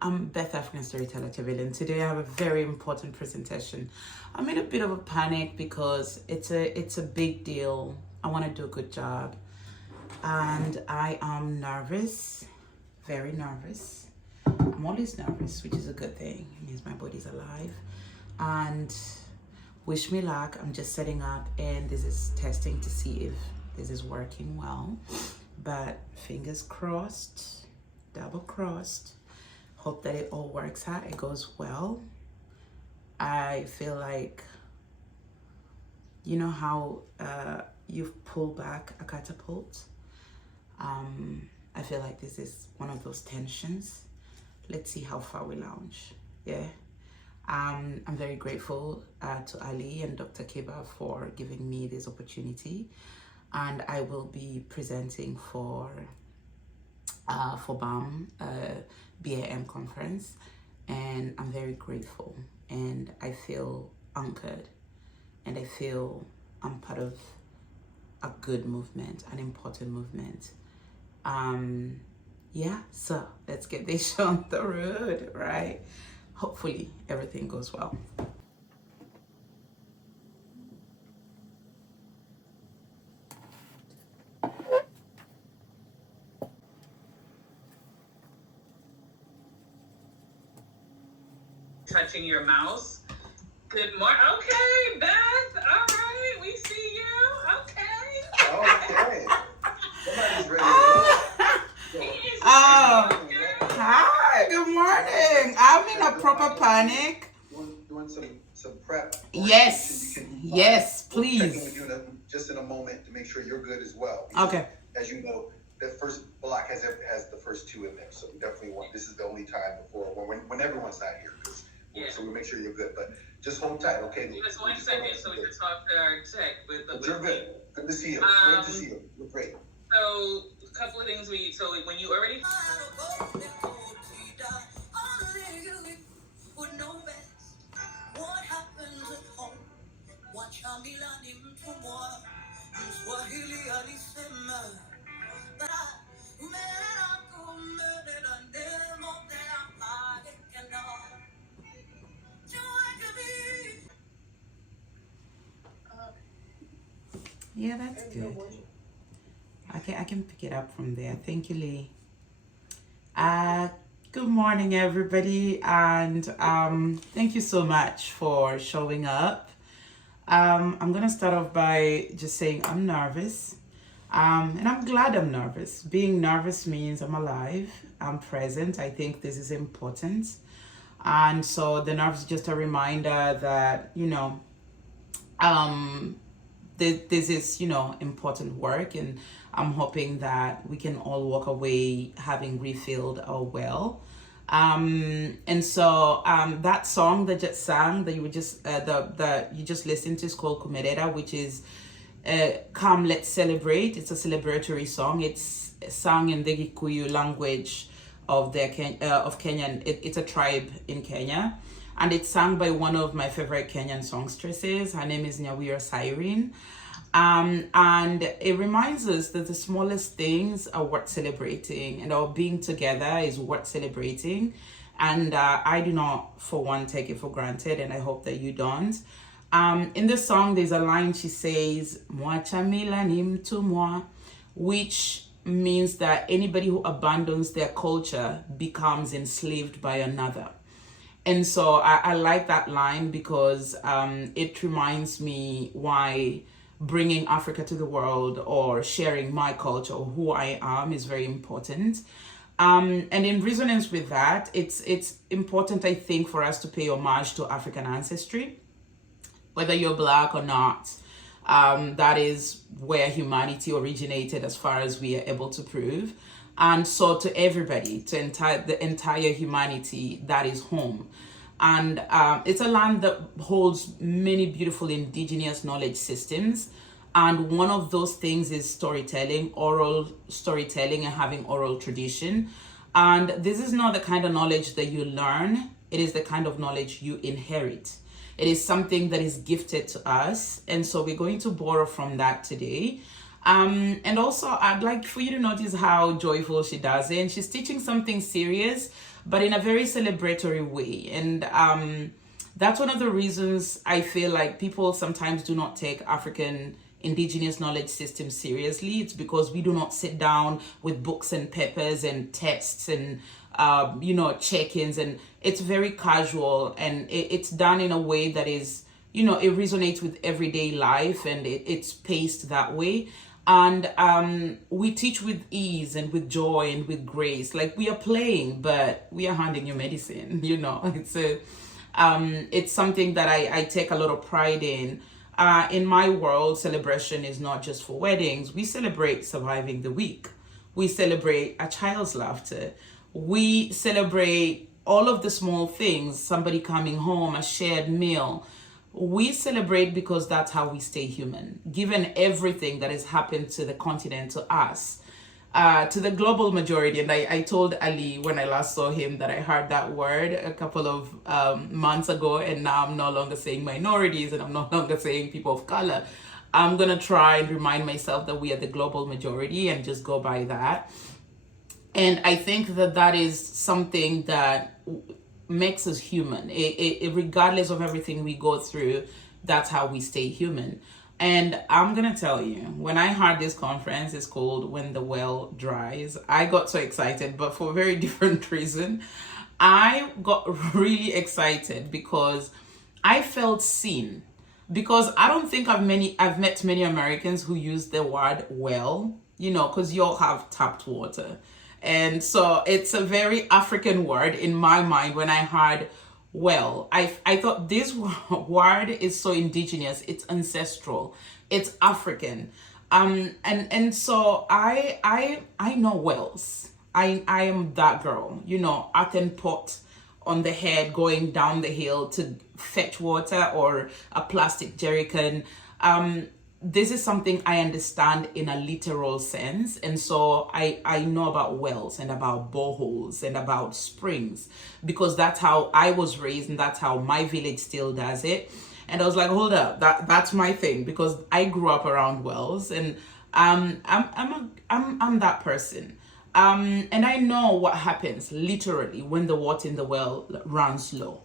I'm Beth, African Storyteller Tevil, and today I have a very important presentation. I'm in a bit of a panic because it's a big deal. I want to do a good job, and I am nervous, very nervous. I'm always nervous, which is a good thing. It means my body's alive. And wish me luck. I'm just setting up, and this is testing to see if this is working well. But fingers crossed, double crossed. Hope that it all works out, it goes well. I feel like, you know how you've pulled back a catapult? I feel like this is one of those tensions. Let's see how far we launch. Yeah. I'm very grateful to Ali and Dr. Kiba for giving me this opportunity. And I will be presenting for B.A.M B.A.M Conference, and I'm very grateful, and I feel anchored, and I feel I'm part of a good movement, an important movement. Yeah, so let's get this show on the road, right? Hopefully everything goes well. Touching your mouse. Good morning. Okay, Beth. All right, we see you. Okay. Okay. Somebody's ready to Hi, good morning. I'm in a proper panic. Doing some prep. Yes, yes, please. We'll check in with you just in a moment to make sure you're good as well. Okay. As you know, the first block has the first two in there, so we definitely want. This is the only time before when everyone's not here, so we make sure you're good. But just hold tight, okay? Give us 1 second so we can talk to our tech with the. But you're good. Good to see you. Great to see you. You're great. So a couple of things so when you already. Yeah, that's good. I can pick it up from there. Thank you, Lee. Good morning, everybody, and thank you so much for showing up. I'm gonna start off by just saying I'm nervous, and I'm glad I'm nervous. Being nervous means I'm alive, I'm present. I think this is important, and so the nerves is just a reminder that this is important work, and I'm hoping that we can all walk away having refilled our well. And so that song that just sang that you were just you just listened to is called Kumerera, which is Come Let's Celebrate. It's a celebratory song. It's sung in the Gikuyu language of Kenya. It's a tribe in Kenya, and it's sung by one of my favorite Kenyan songstresses. Her name is Nyawira Cyrene. And it reminds us that the smallest things are worth celebrating, and our being together is worth celebrating. And I do not, for one, take it for granted, and I hope that you don't. In the song, there's a line she says, "Mwachamila ni mtu mwa," which means that anybody who abandons their culture becomes enslaved by another. And so I like that line because it reminds me why bringing Africa to the world or sharing my culture or who I am is very important. And in resonance with that, it's important, I think, for us to pay homage to African ancestry, whether you're Black or not. That is where humanity originated, as far as we are able to prove. And so to everybody, to the entire humanity, that is home. And it's a land that holds many beautiful indigenous knowledge systems. And one of those things is storytelling, oral storytelling, and having oral tradition. And this is not the kind of knowledge that you learn. It is the kind of knowledge you inherit. It is something that is gifted to us. And so we're going to borrow from that today. And also, I'd like for you to notice how joyful she does it. And she's teaching something serious, but in a very celebratory way. And that's one of the reasons I feel like people sometimes do not take African indigenous knowledge system seriously. It's because we do not sit down with books and papers and tests and check-ins, and it's very casual, and it's done in a way that is, it resonates with everyday life, and it's paced that way. And we teach with ease and with joy and with grace, like we are playing, but we are handing you medicine. It's something that I take a lot of pride in. In my world, celebration is not just for weddings. We celebrate surviving the week. We celebrate a child's laughter. We celebrate all of the small things, somebody coming home, a shared meal. We celebrate because that's how we stay human, given everything that has happened to the continent, to us, to the global majority. And I told Ali when I last saw him that I heard that word a couple of months ago, and now I'm no longer saying minorities, and I'm no longer saying people of color. I'm going to try and remind myself that we are the global majority and just go by that. And I think that is something that makes us human. It regardless of everything we go through, that's how we stay human. And I'm gonna tell you, when I heard this conference is called When the Well Dries, I got so excited, but for a very different reason. I got really excited because I felt seen. Because I don't think I've met many Americans who use the word well, because you all have tapped water. And so it's a very African word in my mind. When I heard well, I thought this word is so indigenous, it's ancestral, it's African. And so I know wells. I am that girl, earthen pot on the head going down the hill to fetch water, or a plastic jerry can. This is something I understand in a literal sense. And so I know about wells and about boreholes and about springs, because that's how I was raised and that's how my village still does it. And I was like, hold up, that's my thing, because I grew up around wells, and I'm that person. And I know what happens literally when the water in the well runs low.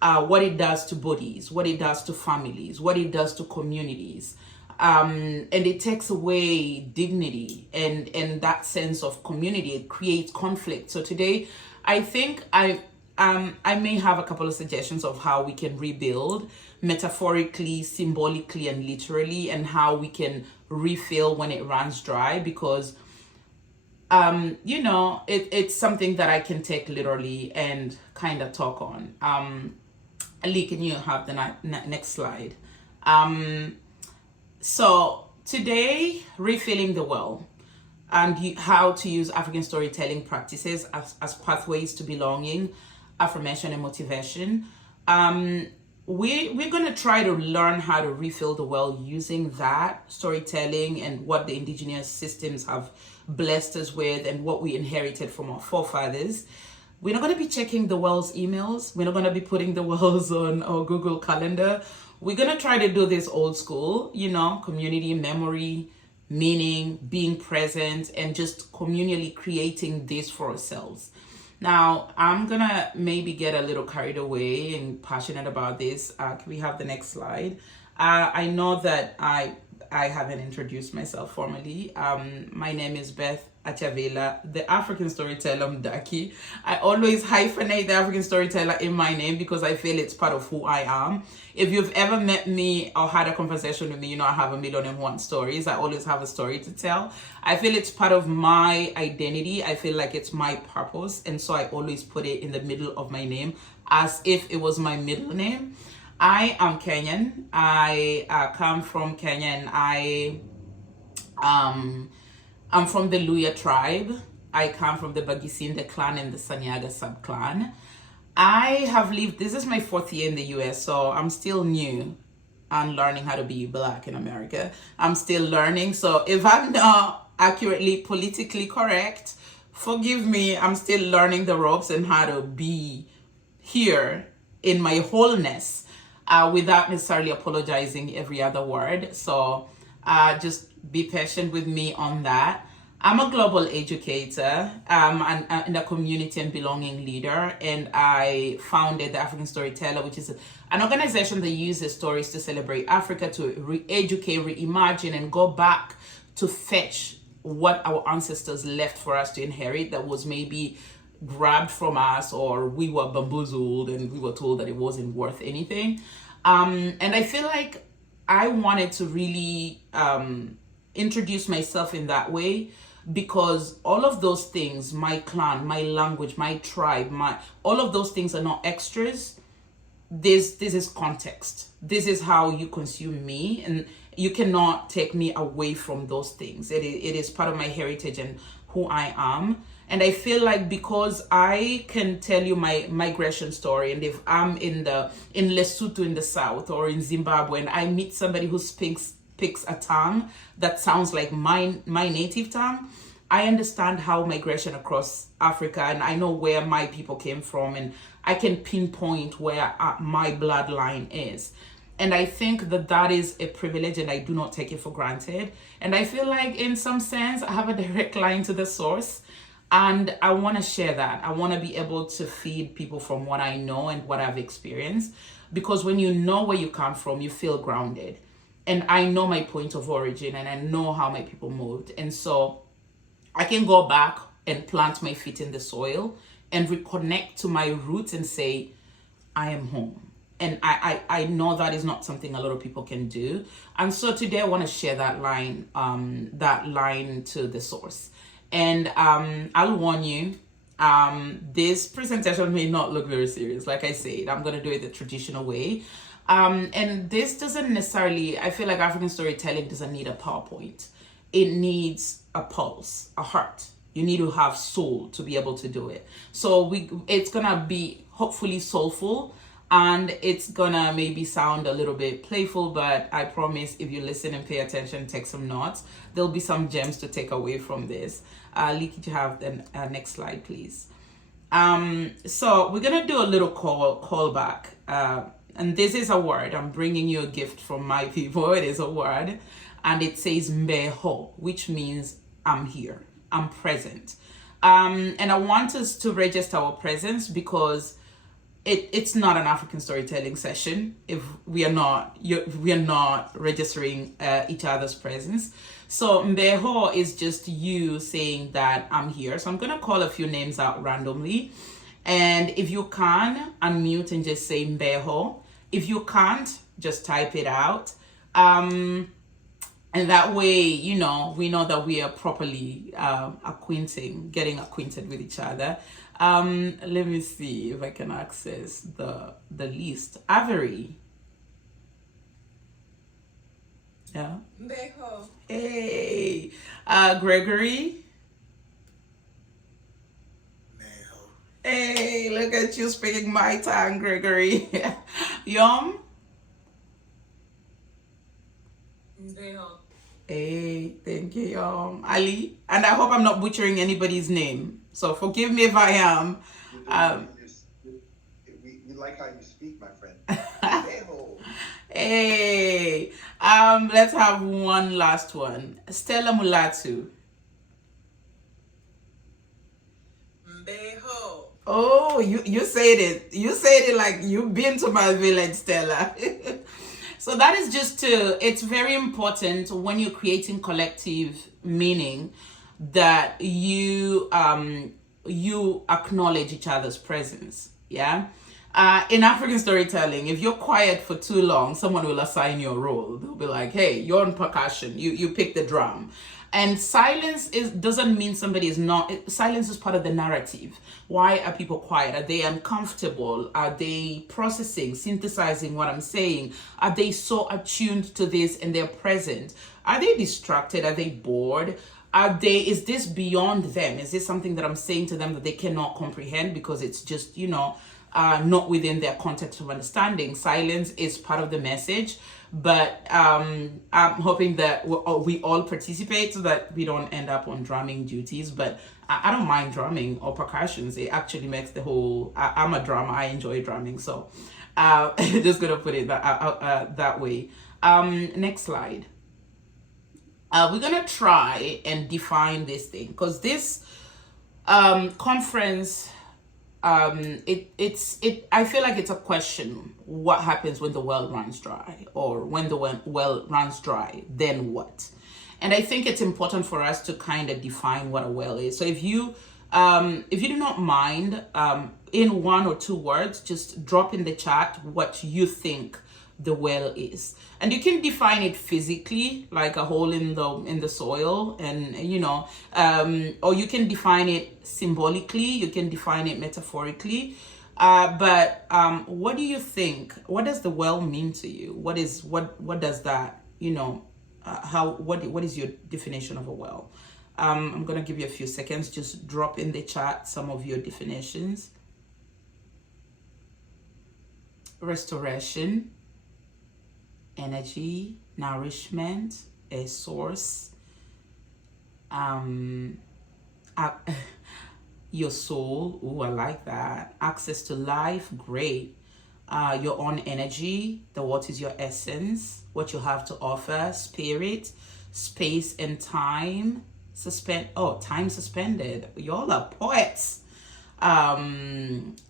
What it does to bodies, what it does to families, what it does to communities. And it takes away dignity and that sense of community. It creates conflict. So today, I think I may have a couple of suggestions of how we can rebuild metaphorically, symbolically, and literally, and how we can refill when it runs dry, because it's something that I can take literally and kind of talk on. Ali, can you have the next slide? So today, refilling the well, and how to use African storytelling practices as pathways to belonging, affirmation, and motivation. We're going to try to learn how to refill the well using that storytelling and what the indigenous systems have blessed us with and what we inherited from our forefathers. We're not going to be checking the well's emails. We're not going to be putting the wells on our Google Calendar. We're going to try to do this old school, community, memory, meaning, being present, and just communally creating this for ourselves. Now, I'm going to maybe get a little carried away and passionate about this. Can we have the next slide? I know that I haven't introduced myself formally. My name is Beth Achavela, the African storyteller Mdaki. I always hyphenate the African storyteller in my name because I feel it's part of who I am. If you've ever met me or had a conversation with me, I have 1,000,001 stories. I always have a story to tell. I feel it's part of my identity. I feel like it's my purpose. And so I always put it in the middle of my name as if it was my middle name. I am Kenyan. I come from Kenya, and I'm from the Luya tribe. I come from the Bagisinde clan and the Sanyaga subclan. I have lived, this is my 4th year in the US, so I'm still new and learning how to be Black in America. I'm still learning, so if I'm not accurately politically correct, forgive me. I'm still learning the ropes and how to be here in my wholeness without necessarily apologizing every other word. So just be patient with me on that. I'm a global educator and a community and belonging leader, and I founded the African Storyteller, which is an organization that uses stories to celebrate Africa, to re-educate, reimagine, and go back to fetch what our ancestors left for us to inherit that was maybe grabbed from us, or we were bamboozled and we were told that it wasn't worth anything. And I feel like I wanted to really introduce myself in that way, because all of those things, my clan, my language, my tribe, all of those things are not extras. This is context. This is how you consume me, and you cannot take me away from those things. It is part of my heritage and who I am. And I feel like because I can tell you my migration story, and if I'm in Lesotho in the south, or in Zimbabwe, and I meet somebody who picks a tongue that sounds like my native tongue, I understand how migration across Africa, and I know where my people came from, and I can pinpoint where my bloodline is. And I think that is a privilege, and I do not take it for granted. And I feel like in some sense I have a direct line to the source, and I want to share that. I want to be able to feed people from what I know and what I've experienced, because when you know where you come from, you feel grounded. And I know my point of origin, and I know how my people moved. And so I can go back and plant my feet in the soil and reconnect to my roots and say, I am home. And I know that is not something a lot of people can do. And so today I want to share that line to the source. And I'll warn you, this presentation may not look very serious. Like I said, I'm going to do it the traditional way. And this doesn't necessarily, I feel like African storytelling doesn't need a PowerPoint. It needs a pulse, a heart. You need to have soul to be able to do it. So it's going to be hopefully soulful, and it's going to maybe sound a little bit playful, but I promise if you listen and pay attention, take some notes, there'll be some gems to take away from this. Lee, could you have the next slide, please? So we're going to do a little callback. And this is a word. I'm bringing you a gift from my people. It is a word. And it says mbeho, which means I'm here. I'm present. And I want us to register our presence, because it's not an African storytelling session if we are not registering each other's presence. So mbeho is just you saying that I'm here. So I'm going to call a few names out randomly. And if you can, unmute and just say mbeho. If you can't, just type it out. And that way, we know that we are properly getting acquainted with each other. Let me see if I can access the list. Avery. Yeah. Mbeho. Hey. Gregory. Hey, look at you speaking my tongue, Gregory. Yom? Mbeho. Hey, thank you, Yom. Ali? And I hope I'm not butchering anybody's name, so forgive me if I am. We like how you speak, my friend. Hey, let's have one last one. Stella Mulatu. Mbeho. Oh, you said it. You said it like you've been to my village, Stella. So that is it's very important when you're creating collective meaning that you acknowledge each other's presence. Yeah. In African storytelling, if you're quiet for too long, someone will assign you a role. They'll be like, hey, you're on percussion. You pick the drum. And silence doesn't mean somebody is not. Silence is part of the narrative. Why are people quiet? Are they uncomfortable? Are they processing, synthesizing what I'm saying? Are they so attuned to this and they're present? Are they distracted? Are they bored? Is this beyond them? Is this something that I'm saying to them that they cannot comprehend because it's just, not within their context of understanding? Silence is part of the message. But I'm hoping that we all participate so that we don't end up on drumming duties. But I don't mind drumming or percussions. It actually makes the whole... I'm a drummer. I enjoy drumming. So just going to put it that way. Next slide. we're gonna try and define this thing, because this conference, I feel like it's a question: what happens when the well runs dry, or when the well runs dry, then what? And I think it's important for us to kind of define what a well is. So if you do not mind, in 1 or 2 words, just drop in the chat what you think the well is. And you can define it physically, like a hole in the soil, and or you can define it symbolically, you can define it metaphorically. But what do you think? What does the well mean to you? What does that, what is your definition of a well? I'm gonna give you a few seconds. Just drop in the chat some of your definitions. Restoration, energy, nourishment, a source, your soul. Ooh, I like that. Access to life, great. Your own energy, what is your essence, what you have to offer, spirit, space and time, time suspended. Y'all are poets.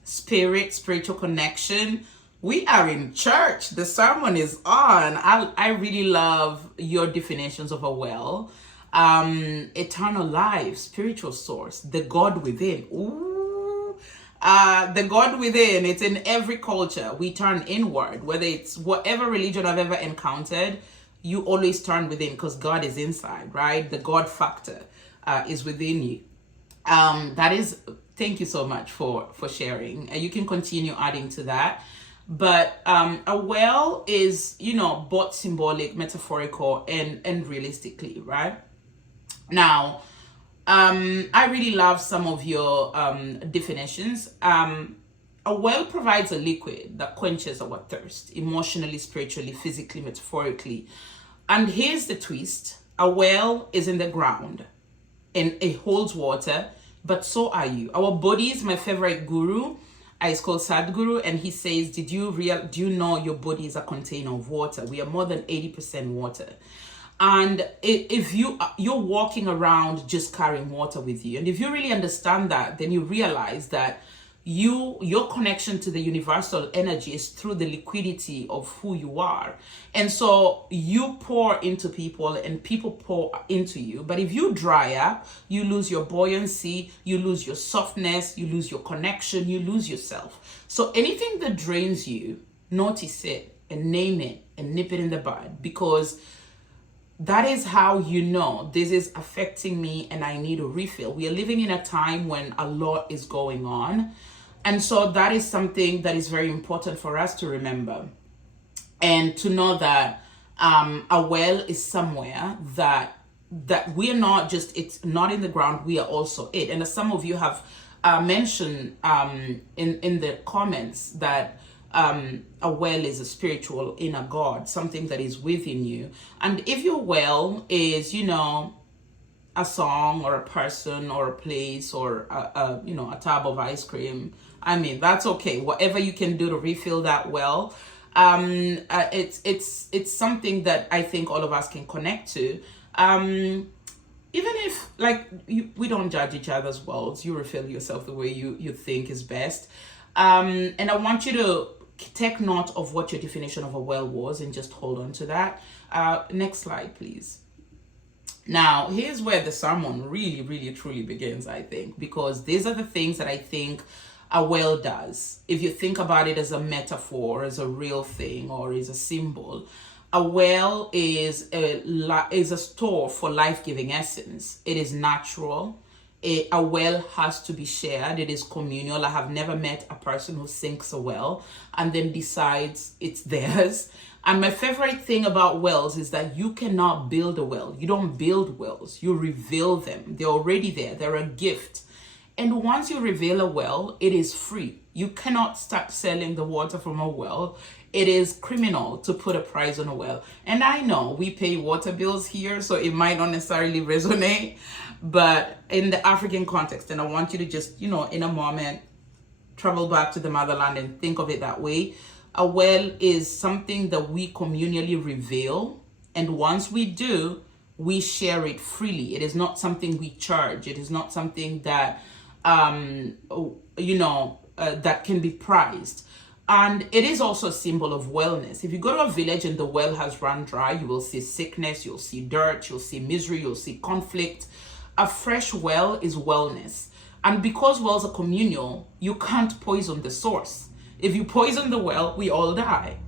Spirit, spiritual connection. We are in church. The sermon is on. I really love your definitions of a well. Eternal life, spiritual source, the God within. Ooh. The God within, it's in every culture. We turn inward, whether it's whatever religion I've ever encountered, you always turn within because God is inside, right? The God factor is within you. Thank you so much for sharing. You can continue adding to that. But a well is, both symbolic, metaphorical, and realistically, right? Now, I really love some of your definitions. A well provides a liquid that quenches our thirst, emotionally, spiritually, physically, metaphorically. And here's the twist. A well is in the ground and it holds water, but so are you. Our bodies, my favorite guru, is called Sadhguru, and he says, do you know your body is a container of water? We are more than 80% water. And if you're walking around just carrying water with you, and if you really understand that, then you realize that your connection to the universal energy is through the liquidity of who you are. And so you pour into people and people pour into you. But if you dry up, you lose your buoyancy, you lose your softness, you lose your connection, you lose yourself. So anything that drains you, notice it and name it and nip it in the bud, because that is how you know this is affecting me and I need a refill. We are living in a time when a lot is going on. And so that is something that is very important for us to remember. And to know that a well is somewhere that we are not just, it's not in the ground, we are also it. And as some of you have mentioned in the comments that a well is a spiritual inner God, something that is within you. And if your well is, a song or a person or a place or a tub of ice cream, I mean, that's okay. Whatever you can do to refill that well, it's something that I think all of us can connect to. Even if we don't judge each other's wells, you refill yourself the way you think is best. And I want you to take note of what your definition of a well was and just hold on to that. Next slide, please. Now, here's where the sermon really, really, truly begins, I think, because these are the things that I think a well does. If you think about it as a metaphor, as a real thing, or as a symbol, a well is a store for life-giving essence. It is natural. A well has to be shared. It is communal. I have never met a person who sinks a well and then decides it's theirs. And my favorite thing about wells is that you cannot build a well. You don't build wells. You reveal them. They're already there. They're a gift. And once you reveal a well, it is free. You cannot start selling the water from a well. It is criminal to put a price on a well. And I know we pay water bills here, so it might not necessarily resonate, but in the African context, and I want you to just, in a moment, travel back to the motherland and think of it that way. A well is something that we communally reveal. And once we do, we share it freely. It is not something we charge. It is not something that that can be prized. And it is also a symbol of wellness. If you go to a village and the well has run dry, you will see sickness, you'll see dirt, you'll see misery, you'll see conflict. A fresh well is wellness. And because wells are communal, you can't poison the source. If you poison the well, we all die.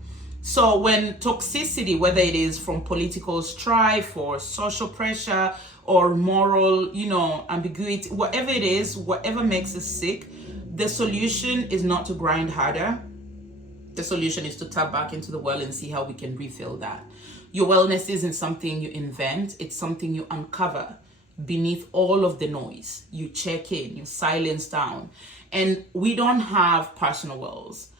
So when toxicity, whether it is from political strife or social pressure or moral, ambiguity, whatever it is, whatever makes us sick, the solution is not to grind harder. The solution is to tap back into the well and see how we can refill that. Your wellness isn't something you invent. It's something you uncover beneath all of the noise. You check in, you silence down. And we don't have personal wells.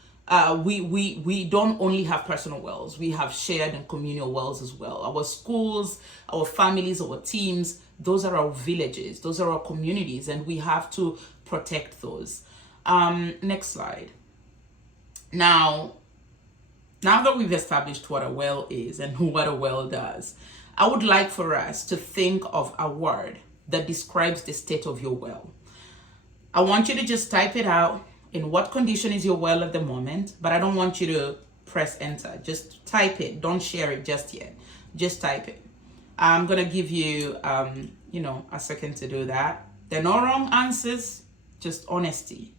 We don't only have personal wells. We have shared and communal wells as well. Our schools, our families, our teams, those are our villages. Those are our communities. And we have to protect those. Next slide. Now that we've established what a well is and what a well does, I would like for us to think of a word that describes the state of your well. I want you to just type it out. In what condition is your well at the moment? But I don't want you to press enter. Just type it. Don't share it just yet. Just type it. I'm going to give you, a second to do that. There are no wrong answers, just honesty.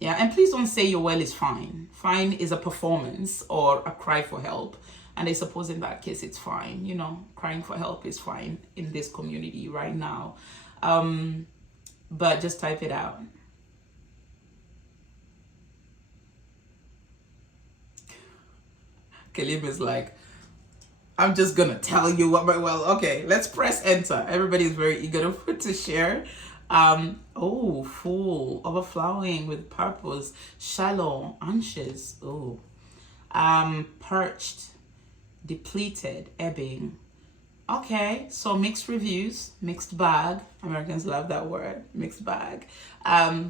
Yeah, and please don't say your well is fine. Fine is a performance or a cry for help. And I suppose in that case, it's fine. Crying for help is fine in this community right now. But just type it out. Kalim is like, I'm just going to tell you what my well. Okay, let's press enter. Everybody is very eager to share. Full, overflowing with purpose, shallow, anxious, perched, depleted, ebbing. Okay, so mixed reviews, mixed bag. Americans love that word, mixed bag.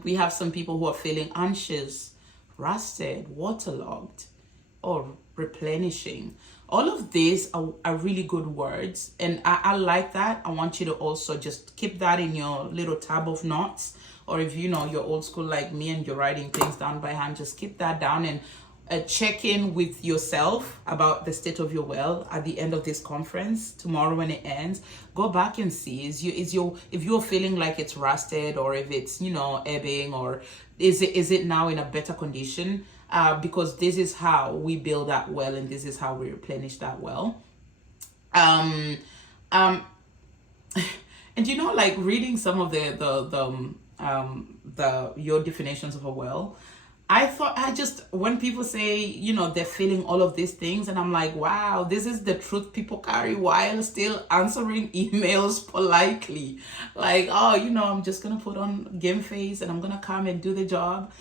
We have some people who are feeling anxious, rusted, waterlogged, or replenishing. All of these are really good words, and I like that. I want you to also just keep that in your little tab of notes, or if you're old school like me and you're writing things down by hand, just keep that down and check in with yourself about the state of your well at the end of this conference tomorrow when it ends. Go back and see if you're feeling like it's rusted, or if it's ebbing, or is it now in a better condition. Because this is how we build that well, and this is how we replenish that well. And like reading some of your definitions of a well, when people say, they're feeling all of these things, and I'm like, wow, this is the truth people carry while still answering emails politely. Like, I'm just gonna put on game face and I'm gonna come and do the job.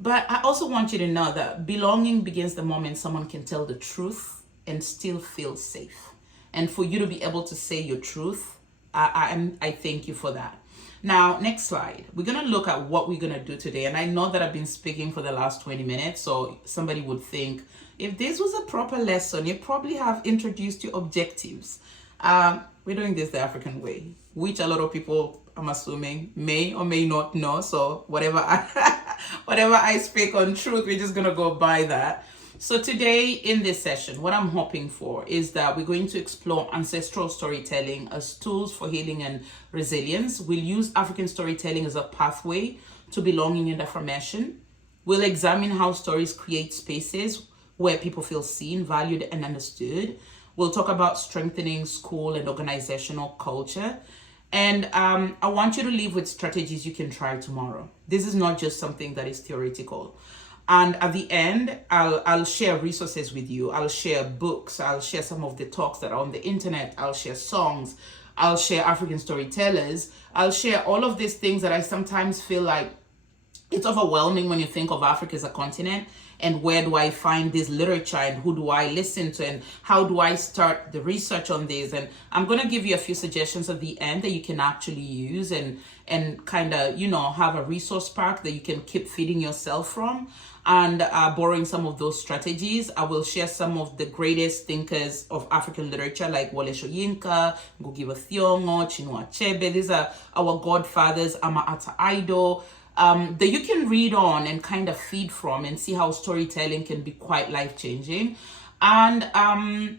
But I also want you to know that belonging begins the moment someone can tell the truth and still feel safe. And for you to be able to say your truth, I thank you for that. Now, next slide. We're going to look at what we're going to do today. And I know that I've been speaking for the last 20 minutes. So somebody would think, if this was a proper lesson, you probably have introduced your objectives. We're doing this the African way, which a lot of people, I'm assuming, may or may not know. So whatever I speak on truth, we're just going to go by that. So today in this session, what I'm hoping for is that we're going to explore ancestral storytelling as tools for healing and resilience. We'll use African storytelling as a pathway to belonging and affirmation. We'll examine how stories create spaces where people feel seen, valued, and understood. We'll talk about strengthening school and organizational culture. And I want you to leave with strategies you can try tomorrow. This is not just something that is theoretical. And at the end, I'll share resources with you. I'll share books. I'll share some of the talks that are on the internet. I'll share songs. I'll share African storytellers. I'll share all of these things that I sometimes feel like, it's overwhelming when you think of Africa as a continent, and where do I find this literature, and who do I listen to, and how do I start the research on this. And I'm going to give you a few suggestions at the end that you can actually use and kind of, you know, have a resource pack that you can keep feeding yourself from, and borrowing some of those strategies. I will share some of the greatest thinkers of African literature, like Wole Soyinka, Ngugi wa Thiong'o, Chinua Achebe. These are our godfathers, Ama Ata Aido, that you can read on and kind of feed from and see how storytelling can be quite life-changing. And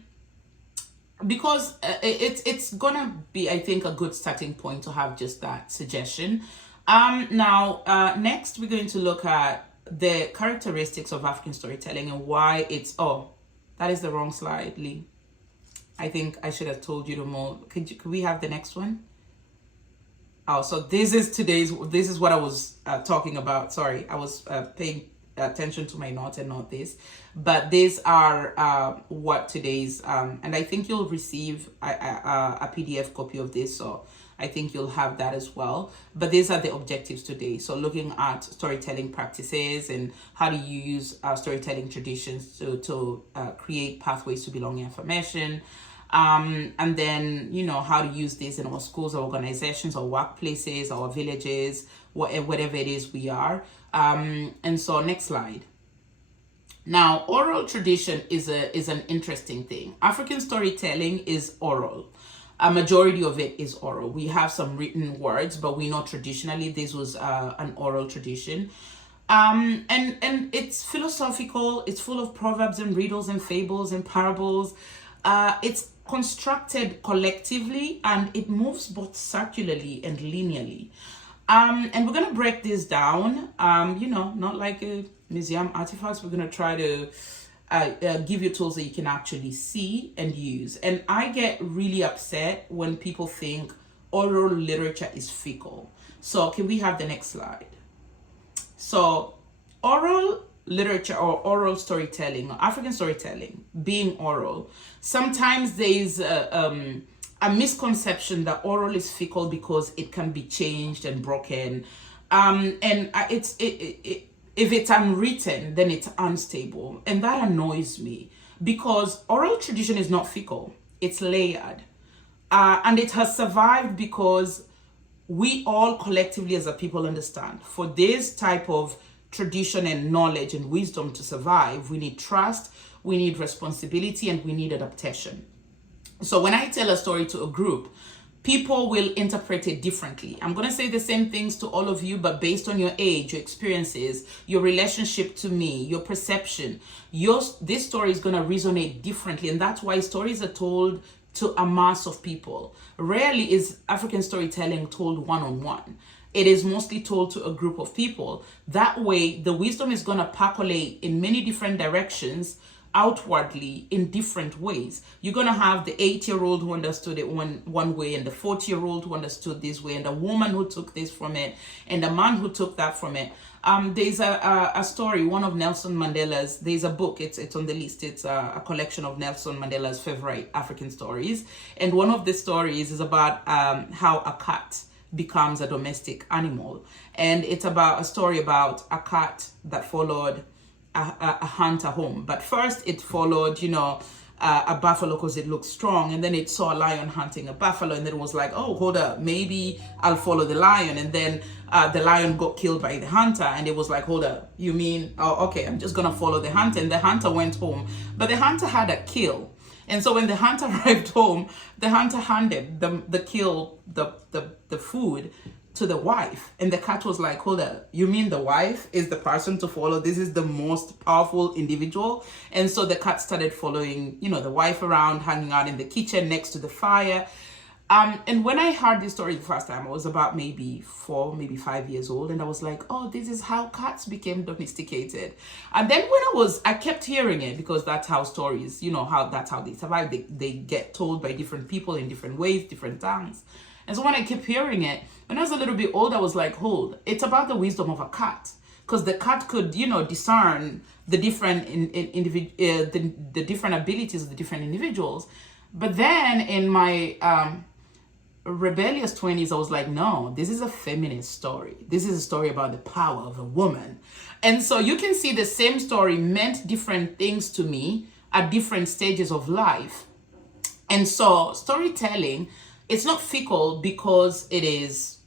because it's gonna be, I think, a good starting point to have just that suggestion. Now, next we're going to look at the characteristics of African storytelling and why it's, oh, that is the wrong slide, Lee. I think I should have told you to move. Could we have the next one? Oh, so this is what I was talking about. Sorry, I was paying attention to my notes and not this. But these are what today's, and I think you'll receive a PDF copy of this. So I think you'll have that as well. But these are the objectives today. So looking at storytelling practices and how do you use storytelling traditions to create pathways to belonging affirmation. And then, you know, how to use this in our schools, our organizations, our workplaces, our villages, whatever it is we are. And so next slide. Now, oral tradition is an interesting thing. African storytelling is oral. A majority of it is oral. We have some written words, but we know traditionally this was an oral tradition. And it's philosophical. It's full of proverbs and riddles and fables and parables. It's constructed collectively, and it moves both circularly and linearly. And we're going to break this down, you know, not like a museum artifacts. We're going to try to give you tools that you can actually see and use. And I get really upset when people think oral literature is fickle. So can we have the next slide? So oral literature or oral storytelling, or African storytelling being oral, sometimes there is a misconception that oral is fickle because it can be changed and broken. If it's unwritten, then it's unstable. And that annoys me, because oral tradition is not fickle, it's layered. And it has survived because we all collectively as a people understand, for this type of tradition and knowledge and wisdom to survive, we need trust, we need responsibility, and we need adaptation. So when I tell a story to a group, people will interpret it differently. I'm going to say the same things to all of you, but based on your age, your experiences, your relationship to me, your perception, this story is going to resonate differently. And that's why stories are told to a mass of people. Rarely is African storytelling told one-on-one. It is mostly told to a group of people. That way, the wisdom is going to percolate in many different directions, outwardly in different ways. You're going to have the 8-year-old who understood it one way, and the 40-year-old who understood this way, and a woman who took this from it, and a man who took that from it. There's a story, one of Nelson Mandela's, there's a book, it's on the list. It's a collection of Nelson Mandela's favorite African stories. And one of the stories is about how a cat becomes a domestic animal. And it's about a story about a cat that followed a hunter home. But first it followed, you know, a buffalo because it looked strong, and then it saw a lion hunting a buffalo, and then it was like, oh, hold up, maybe I'll follow the lion. And then the lion got killed by the hunter, and it was like, hold up, you mean, oh, okay, I'm just gonna follow the hunter. And the hunter went home, but the hunter had a kill. And so when the hunter arrived home, the hunter handed the food to the wife. And the cat was like, hold up, you mean the wife is the person to follow? This is the most powerful individual. And so the cat started following, you know, the wife around, hanging out in the kitchen next to the fire. And when I heard this story the first time, I was about maybe 4, maybe 5 years old. And I was like, oh, this is how cats became domesticated. And then when I kept hearing it, because that's how stories, you know, that's how they survive. They get told by different people in different ways, different tongues. And so when I kept hearing it, when I was a little bit old, I was like, hold, it's about the wisdom of a cat. Because the cat could, you know, discern the different the different abilities of the different individuals. But then in my rebellious 20s, I was like, no, this is a feminist story. This is a story about the power of a woman. And so you can see the same story meant different things to me at different stages of life. And so storytelling, it's not fickle because it is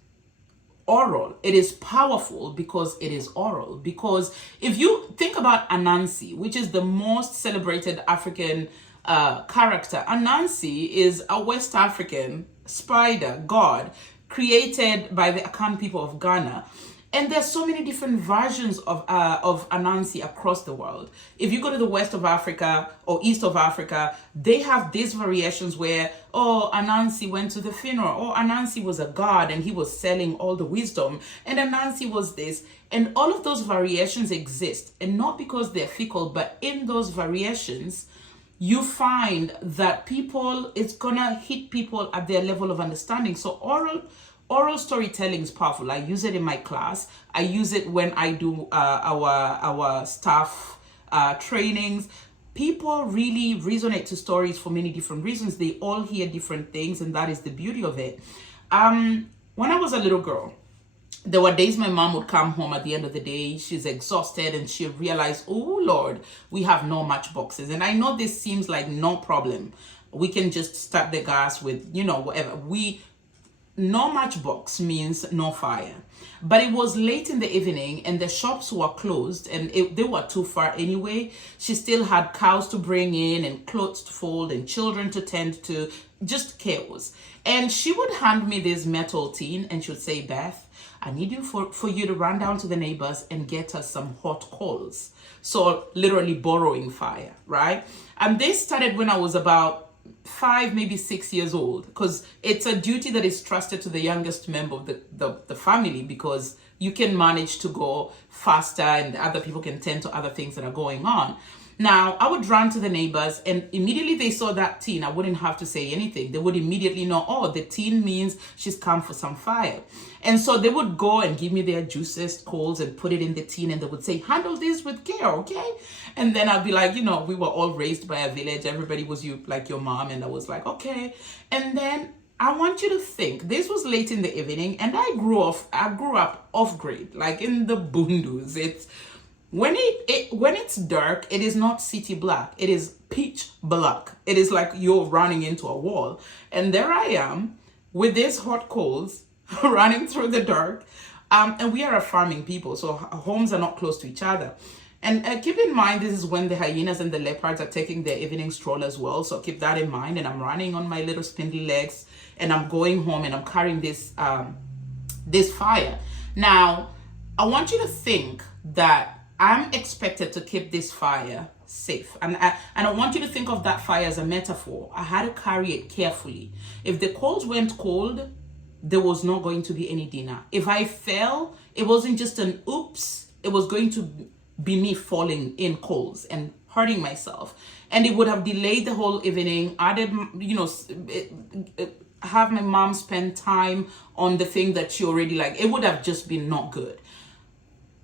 oral. It is powerful because it is oral. Because if you think about Anansi, which is the most celebrated African character, Anansi is a West African spider god created by the Akan people of Ghana. And there's so many different versions of Anansi across the world. If you go to the west of Africa or east of Africa, they have these variations where, oh, Anansi went to the funeral, or Anansi was a god and he was selling all the wisdom, and Anansi was this. And all of those variations exist, and not because they're fickle, but in those variations, you find that it's gonna hit people at their level of understanding. So oral storytelling is powerful. I use it in my class. I use it when I do our staff trainings. People really resonate to stories for many different reasons. They all hear different things, and that is the beauty of it. When I was a little girl, there were days my mom would come home at the end of the day. She's exhausted and she realized, oh Lord, we have no matchboxes. And I know this seems like no problem. We can just start the gas with, whatever. No matchbox means no fire. But it was late in the evening and the shops were closed and they were too far anyway. She still had cows to bring in and clothes to fold and children to tend to, just chaos. And she would hand me this metal tin and she would say, Beth, I need you for you to run down to the neighbors and get us some hot coals. So literally borrowing fire, right? And this started when I was about 5, maybe 6 years old, because it's a duty that is trusted to the youngest member of the family, because you can manage to go faster and other people can tend to other things that are going on. Now, I would run to the neighbors and immediately they saw that tin. I wouldn't have to say anything. They would immediately know, oh, the tin means she's come for some fire. And so they would go and give me their juiciest coals and put it in the tin, and they would say, handle this with care, okay? And then I'd be like, we were all raised by a village. Everybody was like your mom. And I was like, okay. And then I want you to think, this was late in the evening and I grew up off grid, like in the Bundus. It's when it's dark, it is not city black. It is pitch black. It is like you're running into a wall. And there I am with these hot coals running through the dark. And we are a farming people, so homes are not close to each other. And keep in mind, this is when the hyenas and the leopards are taking their evening stroll as well. So keep that in mind. And I'm running on my little spindly legs and I'm going home and I'm carrying this fire. Now, I want you to think that I'm expected to keep this fire safe. And I want you to think of that fire as a metaphor. I had to carry it carefully. If the coals went cold, there was not going to be any dinner. If I fell, it wasn't just an oops. It was going to be me falling in coals and hurting myself. And it would have delayed the whole evening. Added, have my mom spend time on the thing that she already liked. It would have just been not good.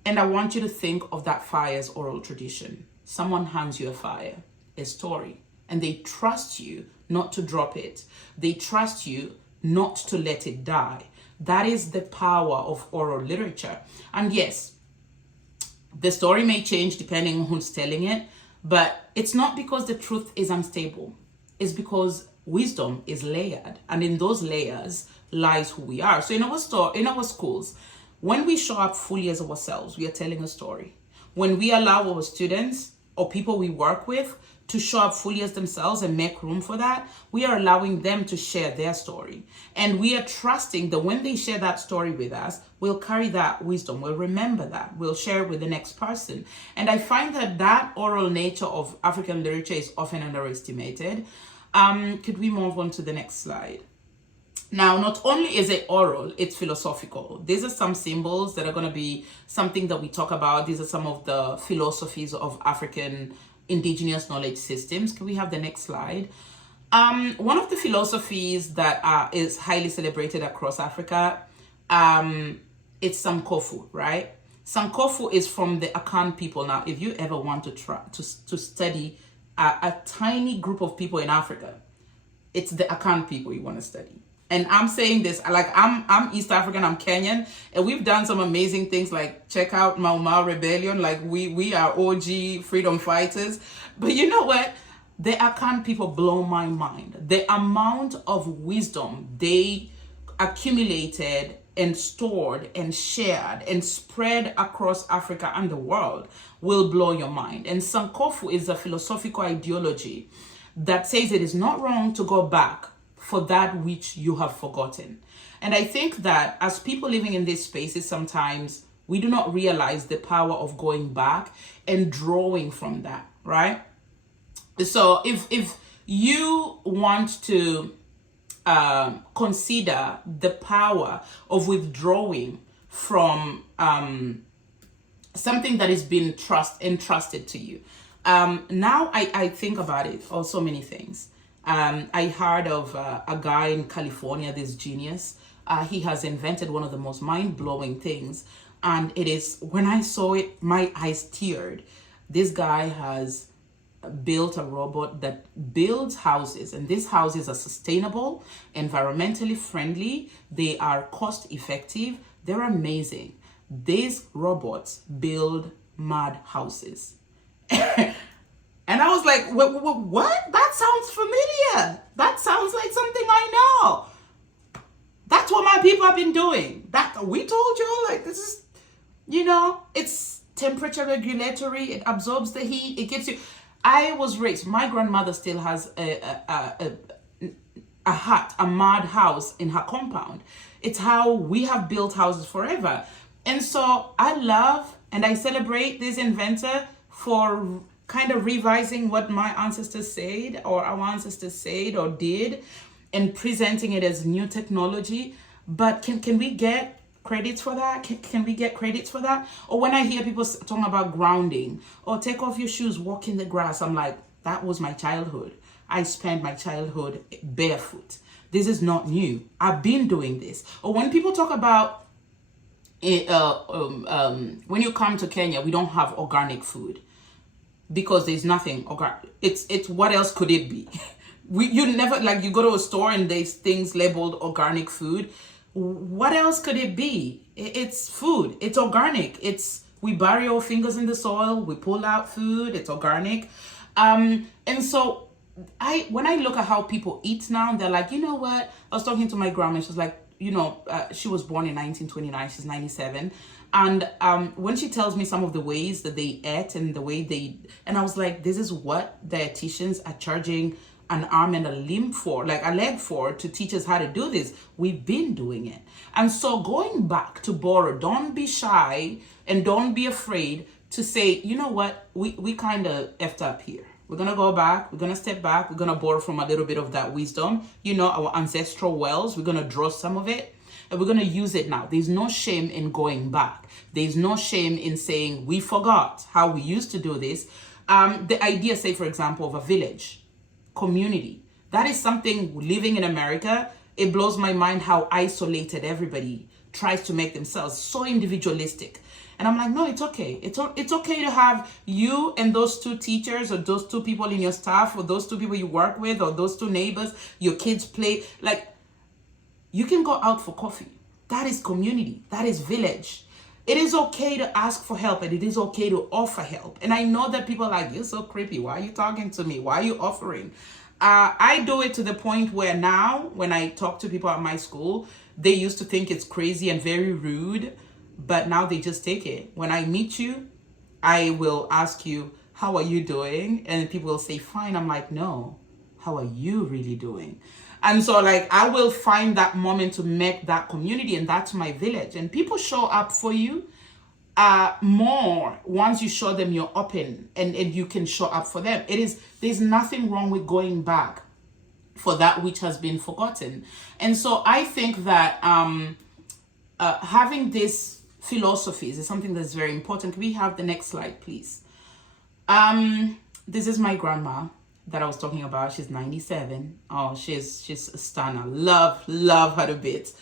And I want you to think of that fire as oral tradition. Someone hands you a fire, a story, and they trust you not to drop it. They trust you not to let it die. That is the power of oral literature. And yes, the story may change depending on who's telling it, but it's not because the truth is unstable. It's because wisdom is layered, and in those layers lies who we are. So in our schools, when we show up fully as ourselves, we are telling a story. When we allow our students or people we work with to show up fully as themselves and make room for that, we are allowing them to share their story. And we are trusting that when they share that story with us, we'll carry that wisdom, we'll remember that, we'll share it with the next person. And I find that oral nature of African literature is often underestimated. Could we move on to the next slide? Now, not only is it oral, it's philosophical. These are some symbols that are going to be something that we talk about. These are some of the philosophies of African indigenous knowledge systems. Can we have the next slide? One of the philosophies that is highly celebrated across Africa, it's Sankofu, right? Sankofu is from the Akan people. Now, if you ever want to try to study a tiny group of people in Africa, it's the Akan people you want to study. And I'm saying this, like I'm East African, I'm Kenyan, and we've done some amazing things, like check out Mau Mau Rebellion, like we are OG freedom fighters. But you know what? The Akan people blow my mind. The amount of wisdom they accumulated and stored and shared and spread across Africa and the world will blow your mind. And Sankofu is a philosophical ideology that says it is not wrong to go back for that which you have forgotten. And I think that as people living in these spaces, sometimes we do not realize the power of going back and drawing from that, right? So if you want to consider the power of withdrawing from something that has been entrusted to you. Now I think about it, or so many things. I heard of a guy in California, this genius. He has invented one of the most mind-blowing things. And it is, when I saw it, my eyes teared. This guy has built a robot that builds houses, and these houses are sustainable, environmentally friendly, they are cost effective, they're amazing. These robots build mad houses. And I was like, what? That sounds familiar. That sounds like something I know. That's what my people have been doing. That we told you, like, this is, it's temperature regulatory, it absorbs the heat, it gives you. I was raised, my grandmother still has a hut, a mud house in her compound. It's how we have built houses forever. And so I love and I celebrate this inventor for kind of revising what my ancestors said, or our ancestors said or did, and presenting it as new technology. But can we get credits for that? Can we get credits for that? Or when I hear people talking about grounding, or take off your shoes, walk in the grass, I'm like, that was my childhood. I spent my childhood barefoot. This is not new. I've been doing this. Or when people talk about when you come to Kenya, we don't have organic food because there's nothing organic. It's what else could it be? You never, like, you go to a store and there's things labeled organic food. What else could it be? It's food. It's organic. We bury our fingers in the soil. We pull out food. It's organic. And so when I look at how people eat now, they're like, you know what? I was talking to my grandma. She was like, she was born in 1929. She's 97. And when she tells me some of the ways that they ate and the way and I was like, this is what dietitians are charging an arm and a limb for, like a leg for, to teach us how to do this. We've been doing it. And so going back to borrow, don't be shy and don't be afraid to say, you know what, we kind of effed up here. We're going to go back. We're going to step back. We're going to borrow from a little bit of that wisdom, our ancestral wells. We're going to draw some of it and we're going to use it now. There's no shame in going back. There's no shame in saying we forgot how we used to do this. The idea, say, for example, of a village, community. That is something, living in America, it blows my mind how isolated everybody tries to make themselves, so individualistic. And I'm like, no, it's okay. It's okay to have you and those two teachers or those two people in your staff or those two people you work with or those two neighbors, your kids play. Like, you can go out for coffee. That is community. That is village. It is okay to ask for help and it is okay to offer help. And I know that people are like, you're so creepy. Why are you talking to me? Why are you offering? I do it to the point where now when I talk to people at my school, they used to think it's crazy and very rude, but now they just take it. When I meet you, I will ask you, how are you doing? And people will say, fine. I'm like, no, how are you really doing? And so, like, I will find that moment to make that community, and that's my village. And people show up for you more once you show them you're open and you can show up for them. There's nothing wrong with going back for that which has been forgotten. And so I think that having these philosophies is something that's very important. Can we have the next slide, please? This is my grandma that I was talking about. She's 97. Oh, she's a stunner. Love her to bits.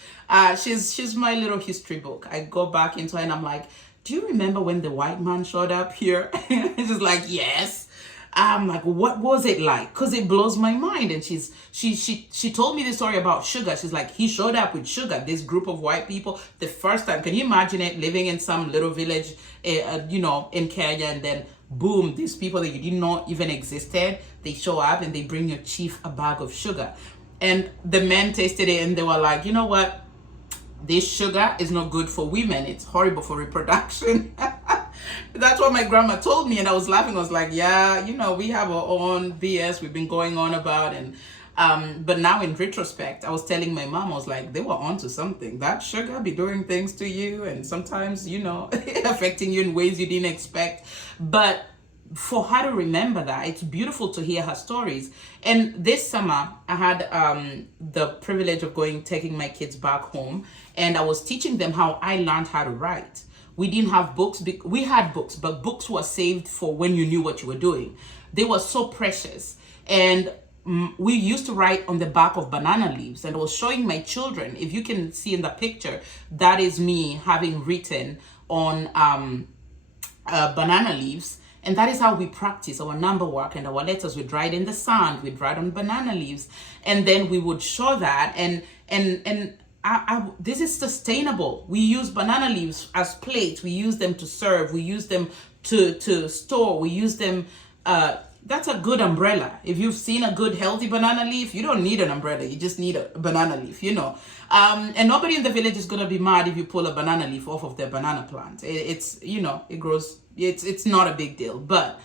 She's my little history book. I go back into her and I'm like, do you remember when the white man showed up here? She's like, yes. I'm like, what was it like? Because it blows my mind. And she told me the story about sugar. She's like, he showed up with sugar, this group of white people, the first time. Can you imagine it, living in some little village, in Kenya, and then boom, these people that you didn't know even existed, they show up and they bring your chief a bag of sugar. And the men tasted it and they were like, you know what? This sugar is not good for women. It's horrible for reproduction. That's what my grandma told me, and I was laughing. I was like, yeah, we have our own BS we've been going on about. And but now in retrospect, I was telling my mom, I was like, they were onto something. That sugar be doing things to you, and sometimes, affecting you in ways you didn't expect. But for her to remember that, it's beautiful to hear her stories. And this summer, I had the privilege of taking my kids back home, and I was teaching them how I learned how to write. We didn't have books. We had books, but books were saved for when you knew what you were doing. They were so precious. And we used to write on the back of banana leaves, and I was showing my children. If you can see in the picture, that is me having written on banana leaves. And that is how we practice our number work and our letters. We'd write in the sand, we'd write on banana leaves, and then we would show that. And this is sustainable. We use banana leaves as plates. We use them to serve. We use them to store. We use them. That's a good umbrella. If you've seen a good healthy banana leaf, you don't need an umbrella. You just need a banana leaf, And nobody in the village is gonna be mad if you pull a banana leaf off of their banana plant. It grows. It's not a big deal. But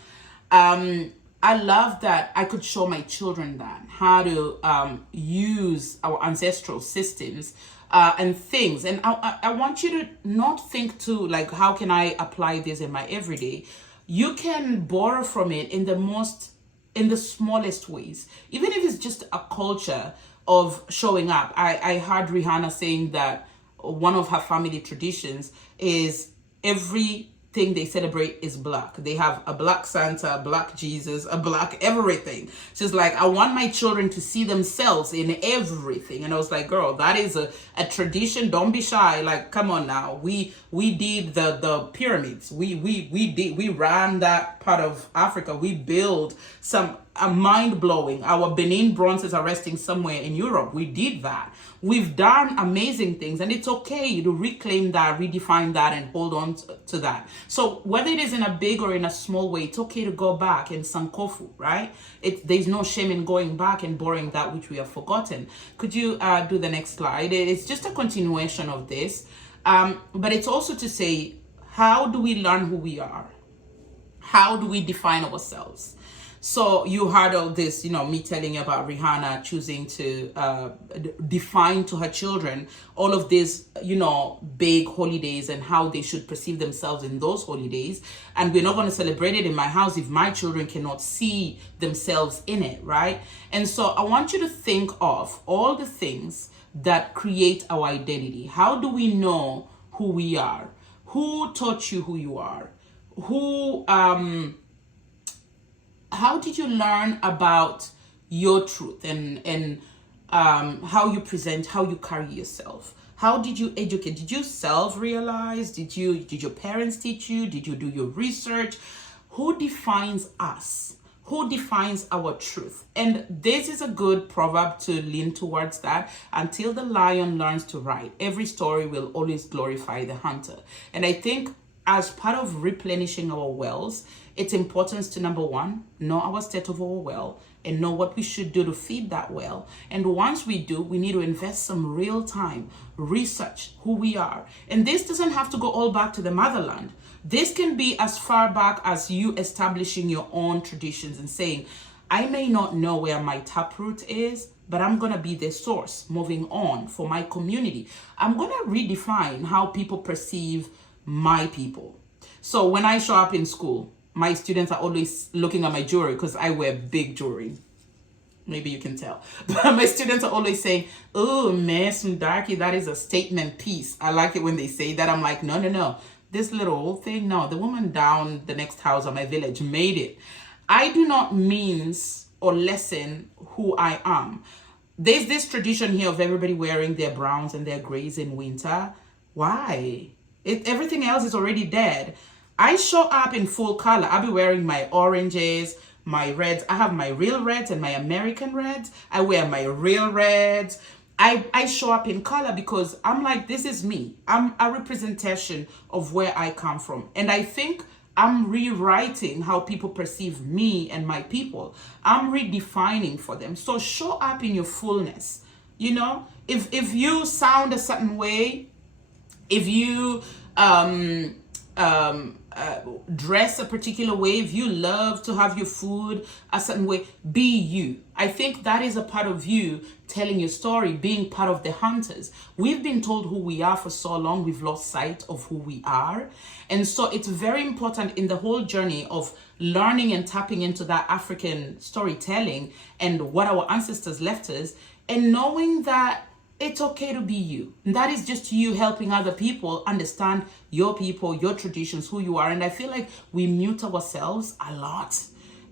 I love that I could show my children that how to use our ancestral systems and things. And I want you to not think too like, how can I apply this in my everyday? You can borrow from it in the smallest ways, even if it's just a culture of showing up. I heard Rihanna saying that one of her family traditions is everything they celebrate is black. They have a black Santa, a black Jesus, a black everything. She's like, I want my children to see themselves in everything. And I was like, girl, that is a tradition. Don't be shy. Like, come on now. We did the pyramids. We ran that part of Africa. We built some mind-blowing. Our Benin bronzes are resting somewhere in Europe. We did that. We've done amazing things, and it's okay to reclaim that, redefine that, and hold on to that. So whether it is in a big or in a small way, it's okay to go back in Sankofu, right? There's no shame in going back and borrowing that which we have forgotten. Could you do the next slide? It's just a continuation of this, but it's also to say, how do we learn who we are? How do we define ourselves? So you heard all this, me telling you about Rihanna choosing to define to her children all of these, big holidays and how they should perceive themselves in those holidays. And we're not going to celebrate it in my house if my children cannot see themselves in it, right? And so I want you to think of all the things that create our identity. How do we know who we are? Who taught you who you are? How did you learn about your truth and how you present, how you carry yourself? How did you educate? Did you self-realize? Did your parents teach you? Did you do your research? Who defines us? Who defines our truth? And this is a good proverb to lean towards that. Until the lion learns to ride, every story will always glorify the hunter. And I think as part of replenishing our wells, it's important to, number one, know our state of our well and know what we should do to feed that well. And once we do, we need to invest some real time, research who we are. And this doesn't have to go all back to the motherland. This can be as far back as you establishing your own traditions and saying, I may not know where my taproot is, but I'm going to be the source moving on for my community. I'm going to redefine how people perceive my people. So when I show up in school, my students are always looking at my jewelry because I wear big jewelry. Maybe you can tell. But my students are always saying, oh, Miss Darky, that is a statement piece. I like it when they say that. I'm like, no. This little old thing, no. The woman down the next house of my village made it. I do not means or lessen who I am. There's this tradition here of everybody wearing their browns and their grays in winter. Why? Everything else is already dead. I show up in full color. I'll be wearing my oranges, my reds. I have my real reds and my American reds. I wear my real reds. I show up in color because I'm like, this is me. I'm a representation of where I come from. And I think I'm rewriting how people perceive me and my people. I'm redefining for them. So show up in your fullness. You know, if you sound a certain way, if you dress a particular way, if you love to have your food a certain way, be you. I think that is a part of you telling your story, being part of the hunters. We've been told who we are for so long, we've lost sight of who we are. And so it's very important in the whole journey of learning and tapping into that African storytelling and what our ancestors left us, and knowing that it's okay to be you. And that is just you helping other people understand your people, your traditions, who you are. And I feel like we mute ourselves a lot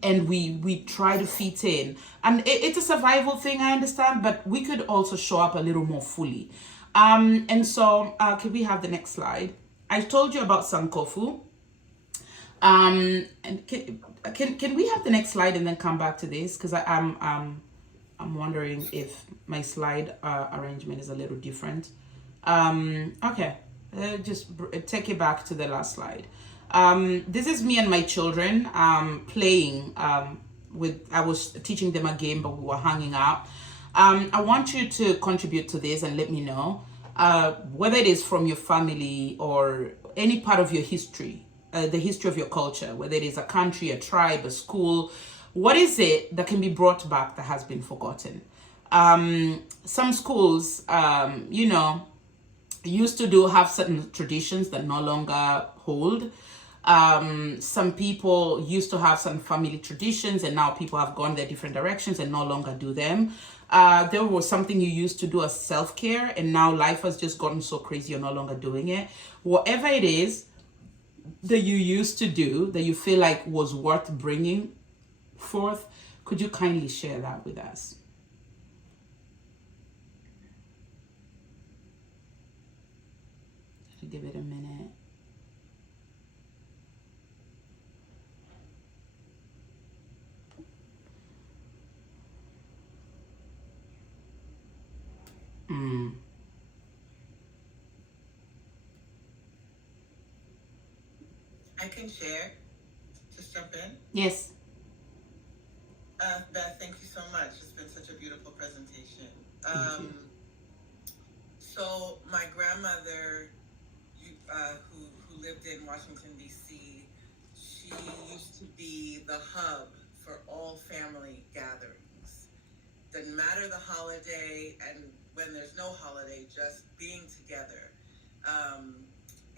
and we try to fit in. And it's a survival thing, I understand, but we could also show up a little more fully. And so, can we have the next slide? I told you about Sankofu. And can we have the next slide and then come back to this? Because I'm wondering if my slide arrangement is a little different. Okay, just take it back to the last slide. This is me and my children playing I was teaching them a game, but we were hanging out. I want you to contribute to this and let me know whether it is from your family or any part of your history, the history of your culture, whether it is a country, a tribe, a school. What is it that can be brought back that has been forgotten? Some schools, used to have certain traditions that no longer hold. Some people used to have some family traditions and now people have gone their different directions and no longer do them. There was something you used to do as self-care and now life has just gotten so crazy you're no longer doing it. Whatever it is that you used to do that you feel like was worth bringing forth, could you kindly share that with us? Give it a minute. I can share. Just jump in. Yes. Beth, thank you so much. It's been such a beautiful presentation. Thank you. So my grandmother, who lived in Washington, D.C., she used to be the hub for all family gatherings. Didn't matter the holiday, and when there's no holiday, just being together.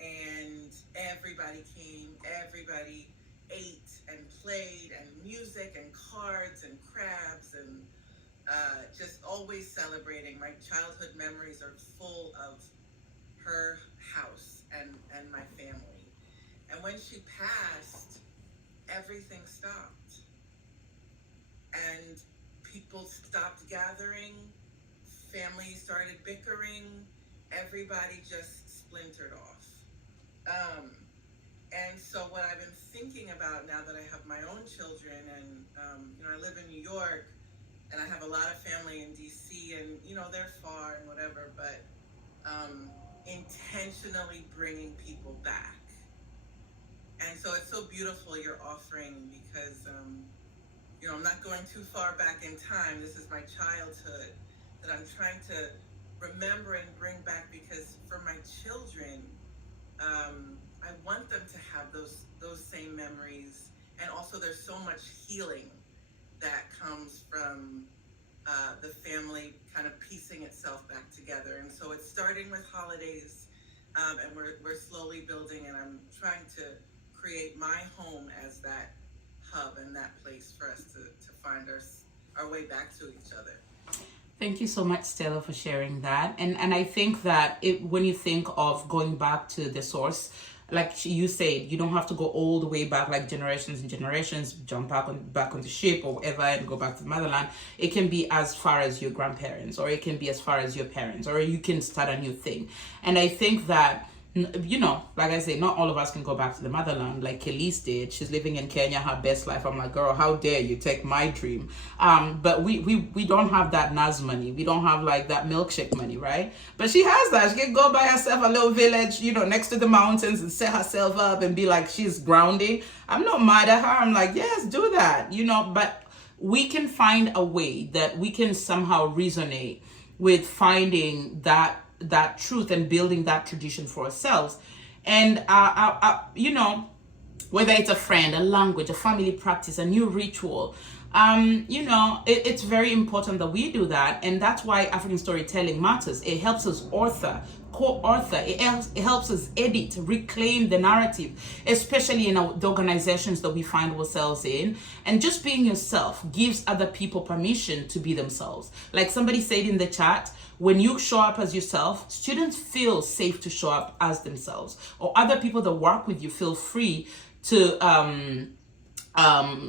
And everybody came, everybody ate and played, and music and cards and crabs and just always celebrating. My childhood memories are full of her house and my family. And when she passed, everything stopped. And people stopped gathering, families started bickering, everybody just splintered off. And so what I've been thinking about now that I have my own children and, I live in New York and I have a lot of family in DC and, they're far and whatever, but intentionally bringing people back. And so it's so beautiful you're offering because, I'm not going too far back in time. This is my childhood that I'm trying to remember and bring back because for my children, I want them to have those same memories. And also there's so much healing that comes from the family kind of piecing itself back together. And so it's starting with holidays, and we're slowly building, and I'm trying to create my home as that hub and that place for us to find our way back to each other. Thank you so much, Stella, for sharing that. And I think that when you think of going back to the source, like you said, you don't have to go all the way back, like generations and generations, jump back on the ship or whatever and go back to the motherland. It can be as far as your grandparents, or it can be as far as your parents, or you can start a new thing. And I think that you know, like I say, not all of us can go back to the motherland like Kelly's did. She's living in Kenya, her best life. I'm like, girl, how dare you take my dream? But we don't have that Nas money. We don't have like that milkshake money, right? But she has that. She can go buy herself a little village, you know, next to the mountains and set herself up and be like, she's grounding. I'm not mad at her. I'm like, yes, do that, you know, but we can find a way that we can somehow resonate with finding that truth and building that tradition for ourselves. And you know, whether it's a friend, a language, a family practice, a new ritual, you know, it's very important that we do that. And that's why African storytelling matters. It helps us co-author. It helps us edit, reclaim the narrative, especially in the organizations that we find ourselves in. And just being yourself gives other people permission to be themselves. Like somebody said in the chat, when you show up as yourself, students feel safe to show up as themselves, or other people that work with you feel free to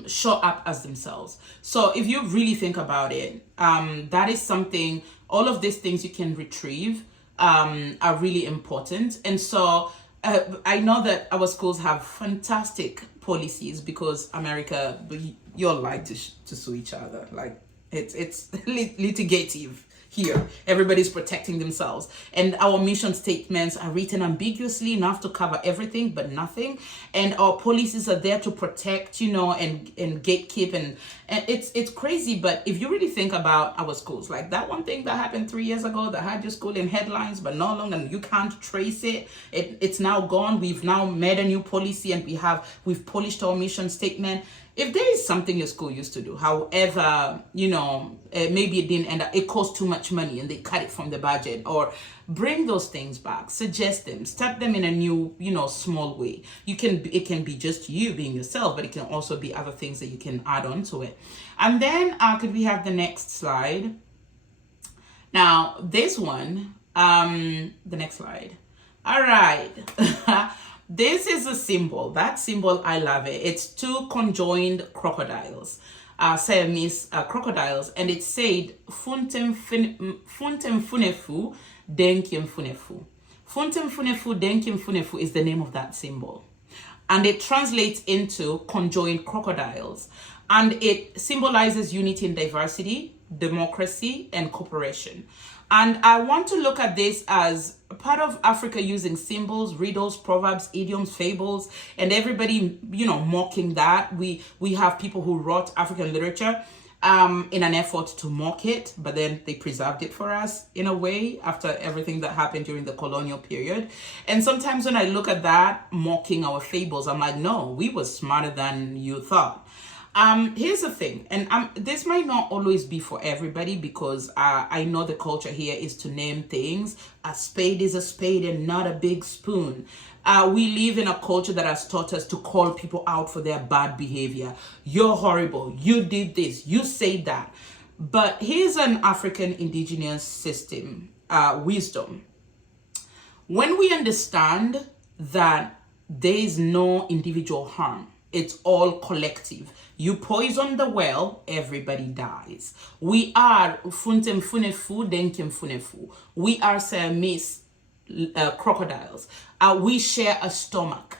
show up as themselves. So if you really think about it, that is something, all of these things you can retrieve are really important. And so I know that our schools have fantastic policies because America, you all like to sue each other. Like it's litigative. Here, everybody's protecting themselves, and our mission statements are written ambiguously enough to cover everything but nothing, and our policies are there to protect, you know, and gatekeep, and it's crazy. But if you really think about our schools, like that one thing that happened 3 years ago that had your school in headlines but no longer, and you can't trace it's now gone. We've now made a new policy, and we've polished our mission statement. If there is something your school used to do, however, you know, maybe it didn't end up, it cost too much money and they cut it from the budget, or bring those things back, suggest them, start them in a new, you know, small way. It can be just you being yourself, but it can also be other things that you can add on to it. And then could we have the next slide? Now, this one, the next slide. All right. This is a symbol. That symbol, I love it. It's two conjoined crocodiles, Siamese crocodiles, and it said Funtem Funefu Denkiem Funefu. Funtem Funefu Denkiem Funefu is the name of that symbol, and it translates into conjoined crocodiles, and it symbolizes unity and diversity, democracy, and cooperation. And I want to look at this as part of Africa using symbols, riddles, proverbs, idioms, fables, and everybody, you know, mocking that. We have people who wrote African literature in an effort to mock it, but then they preserved it for us in a way after everything that happened during the colonial period. And sometimes when I look at that, mocking our fables, I'm like, no, we were smarter than you thought. Here's the thing, and this might not always be for everybody, because I know the culture here is to name things. A spade is a spade and not a big spoon. We live in a culture that has taught us to call people out for their bad behavior. You're horrible. You did this. You said that. But here's an African indigenous system, wisdom. When we understand that there is no individual harm, it's all collective. You poison the well, everybody dies. We are Funtem Funefu, Denkem Funefu. We are Siamese crocodiles. We share a stomach.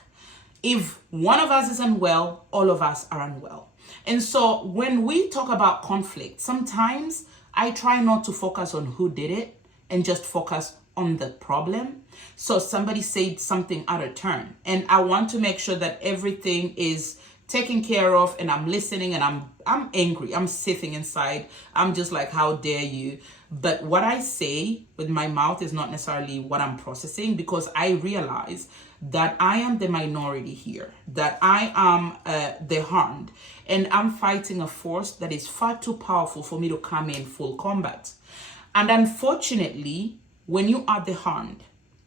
If one of us is unwell, all of us are unwell. And so when we talk about conflict, sometimes I try not to focus on who did it and just focus on the problem. So somebody said something out of turn, and I want to make sure that everything is taken care of, and I'm listening, and I'm angry. I'm sitting inside. I'm just like, how dare you? But what I say with my mouth is not necessarily what I'm processing, because I realize that I am the minority here, that I am the harmed, and I'm fighting a force that is far too powerful for me to come in full combat. And unfortunately, when you are the harmed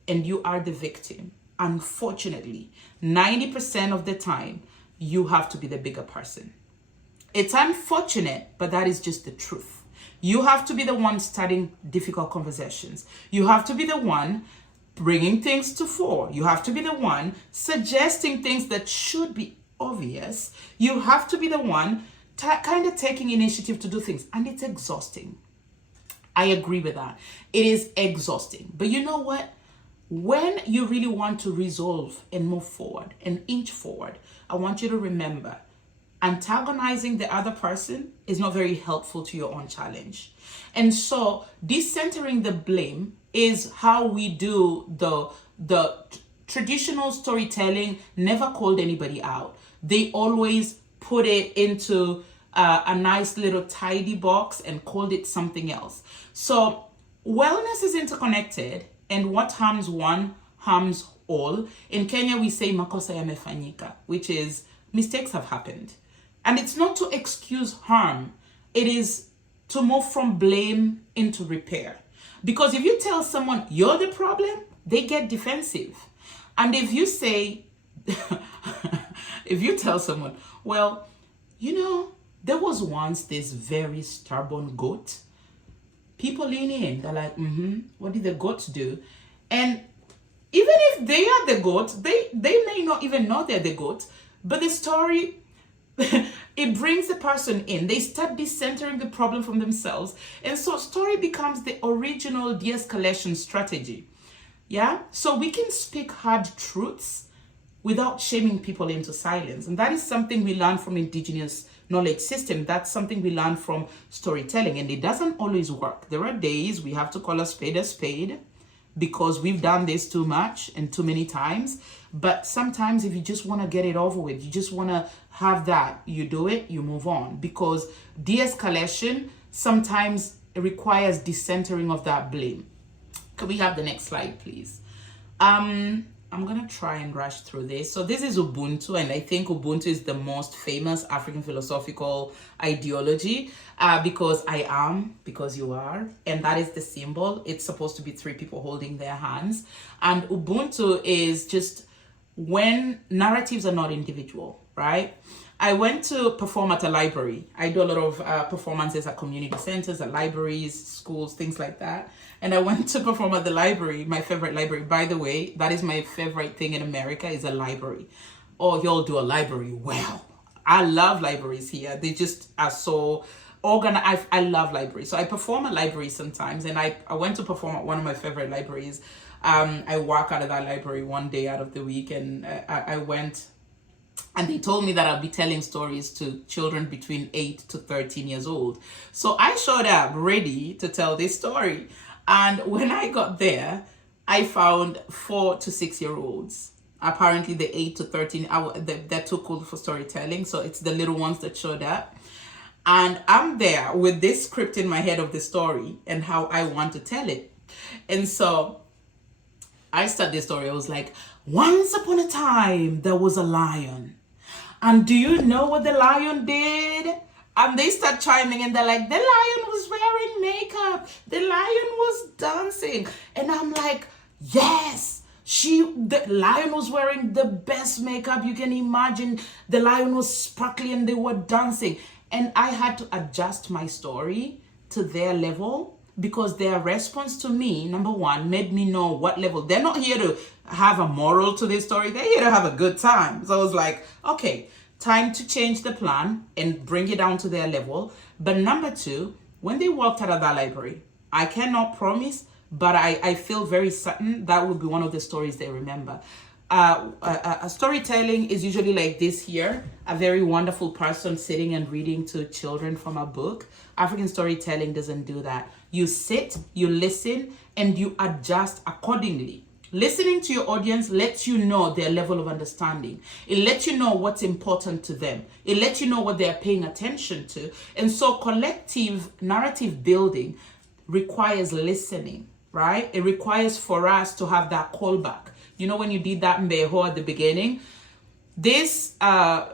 and you are the victim, unfortunately, 90% of the time, you have to be the bigger person. It's unfortunate, but that is just the truth. You have to be the one starting difficult conversations. You have to be the one bringing things to fore. You have to be the one suggesting things that should be obvious. You have to be the one kind of taking initiative to do things. And it's exhausting. I agree with that. It is exhausting. But you know what? when you really want to resolve and move forward and inch forward, I want you to remember antagonizing the other person is not very helpful to your own challenge. And so decentering the blame is how we do the traditional storytelling. Never called anybody out. They always put it into a nice little tidy box and called it something else. So wellness is interconnected, and what harms one harms all. In Kenya, we say makosa yamefanyika, which is mistakes have happened. And it's not to excuse harm. It is to move from blame into repair. Because if you tell someone you're the problem, they get defensive. And if you say, if you tell someone, well, you know, there was once this very stubborn goat, people lean in. They're like, what did the goat do? And even if they are the goat, they may not even know they're the goat, but the story, it brings the person in. They start decentering the problem from themselves. And so story becomes the original de-escalation strategy. Yeah? So we can speak hard truths without shaming people into silence. And that is something we learn from Indigenous knowledge system. That's something we learn from storytelling. And it doesn't always work. There are days we have to call a spade because we've done this too much and too many times. But sometimes if you just want to get it over with, you just want to have that, you do it, you move on. Because de-escalation sometimes requires decentering of that blame. Can we have the next slide, please? I'm going to try and rush through this. So this is Ubuntu, and I think Ubuntu is the most famous African philosophical ideology because I am, because you are, and that is the symbol. It's supposed to be three people holding their hands. And Ubuntu is just when narratives are not individual, right? I went to perform at a library. I do a lot of performances at community centers, at libraries, schools, things like that. And I went to perform at the library, my favorite library. By the way, that is my favorite thing in America is a library. Oh, y'all do a library well. I love libraries here. They just are so organized. I love libraries. So I perform at libraries sometimes. And I went to perform at one of my favorite libraries. I walk out of that library one day out of the week. And I went... And they told me that I'll be telling stories to children between 8 to 13 years old. So I showed up ready to tell this story. And when I got there, I found 4 to 6 year olds. Apparently the 8 to 13, they're too cool for storytelling. So it's the little ones that showed up. And I'm there with this script in my head of the story and how I want to tell it. And so I start this story. I was like, once upon a time, there was a lion. And do you know what the lion did? And they start chiming and they're like, the lion was wearing makeup. The lion was dancing. And I'm like, yes, the lion was wearing the best makeup you can imagine. The lion was sparkly and they were dancing. And I had to adjust my story to their level because their response to me, number one, made me know what level. They're not here to have a moral to this story. They're here to have a good time. So I was like, okay, time to change the plan and bring it down to their level. But number two, when they walked out of that library, I cannot promise, but I feel very certain that will be one of the stories they remember. Storytelling is usually like this here, a very wonderful person sitting and reading to children from a book. African storytelling doesn't do that. You sit, you listen, and you adjust accordingly. Listening to your audience lets you know their level of understanding. It lets you know what's important to them. It lets you know what they're paying attention to. And so collective narrative building requires listening, right? It requires for us to have that callback. You know, when you did that mbeho at the beginning, this,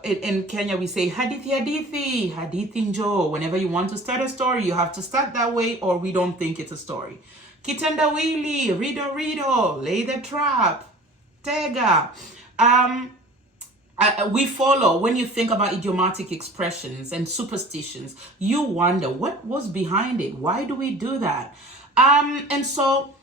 in Kenya, we say, hadithi, hadithi njo. Whenever you want to start a story, you have to start that way or we don't think it's a story. Kitendawili, rido, lay the trap, tega. We follow, when you think about idiomatic expressions and superstitions, you wonder what was behind it. Why do we do that? And so,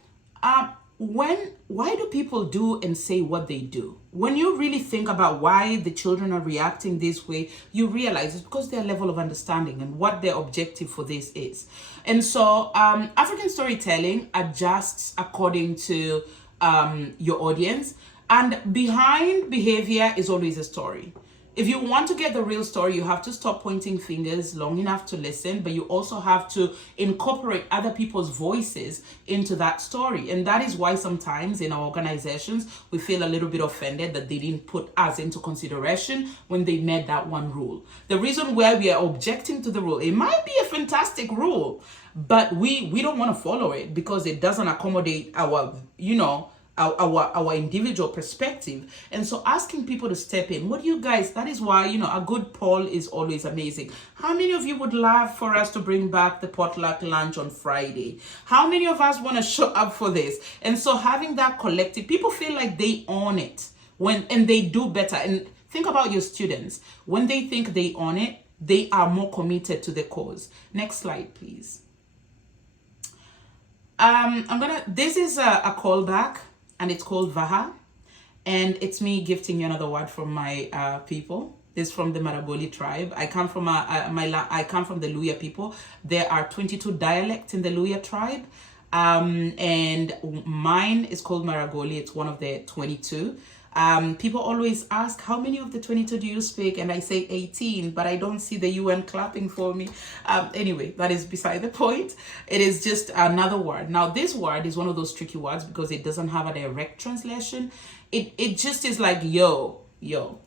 why do people do and say what they do? When you really think about why the children are reacting this way, you realize it's because their level of understanding and what their objective for this is. And so African storytelling adjusts according to your audience. And behind behavior is always a story. If you want to get the real story, you have to stop pointing fingers long enough to listen, but you also have to incorporate other people's voices into that story. And that is why sometimes in our organizations, we feel a little bit offended that they didn't put us into consideration when they made that one rule. The reason why we are objecting to the rule, it might be a fantastic rule, but we don't want to follow it because it doesn't accommodate our, our individual perspective. And so asking people to step in, what do you guys, that is why, a good poll is always amazing. How many of you would love for us to bring back the potluck lunch on Friday? How many of us want to show up for this? And so having that collective, people feel like they own it and they do better. And think about your students. When they think they own it, they are more committed to the cause. Next slide, please. This is a callback, and it's called Vaha, and it's me gifting you another word from my people. This is from the Maraboli tribe. I come from the Luya people. There are 22 dialects in the Luya tribe, and mine is called Maragoli. It's one of the 22. People always ask, how many of the 22 do you speak? And I say 18, but I don't see the UN clapping for me. Anyway, that is beside the point. It is just another word. Now, this word is one of those tricky words because it doesn't have a direct translation. It just is like, yo,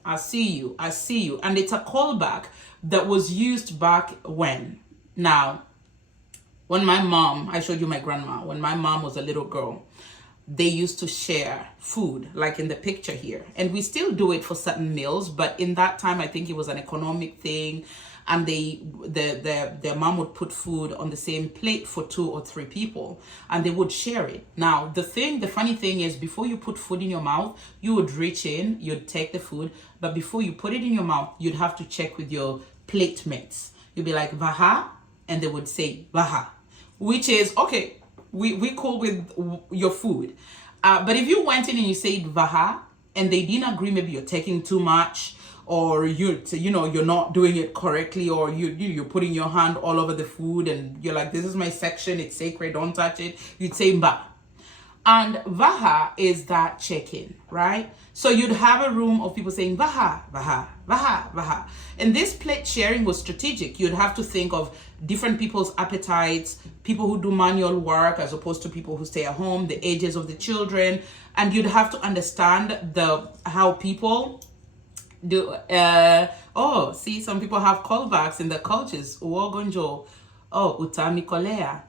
I see you. And it's a callback that was used back when. Now, when my mom, I showed you my grandma, when my mom was a little girl, they used to share food, like in the picture here. And we still do it for certain meals, but in that time, I think it was an economic thing. And their mom would put food on the same plate for 2 or 3 people, and they would share it. Now, the funny thing is, before you put food in your mouth, you would reach in, you'd take the food, but before you put it in your mouth, you'd have to check with your plate mates. You'd be like, Vaha, and they would say, Vaha, which is, okay, we cool with your food. But if you went in and you said Vaha and they didn't agree, maybe you're taking too much, or you're not doing it correctly, or you're putting your hand all over the food and you're like, this is my section, it's sacred, don't touch it. You'd say Mba. And Vaha is that check-in, right? So you'd have a room of people saying Vaha, Vaha, Vaha, Vaha. And this plate sharing was strategic. You'd have to think of different people's appetites, people who do manual work as opposed to people who stay at home, the ages of the children. And you'd have to understand how people do. See, some people have callbacks in their cultures. Uogonjo, utami kolea.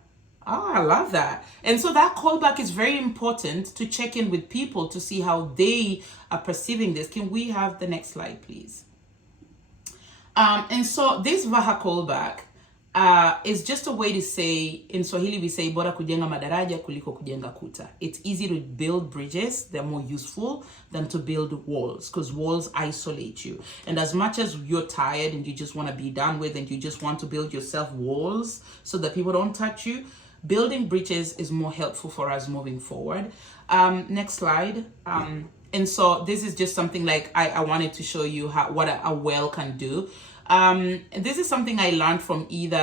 Oh, I love that. And so that callback is very important to check in with people to see how they are perceiving this. Can we have the next slide, please? And so this Vaha callback is just a way to say, in Swahili we say, bora kujenga madaraja kuliko kujenga kuta. It's easy to build bridges. They're more useful than to build walls, because walls isolate you. And as much as you're tired and you just want to be done with and you just want to build yourself walls so that people don't touch you, building bridges is more helpful for us moving forward. Next slide. And so this is just something like I wanted to show you what a well can do. This is something I learned from either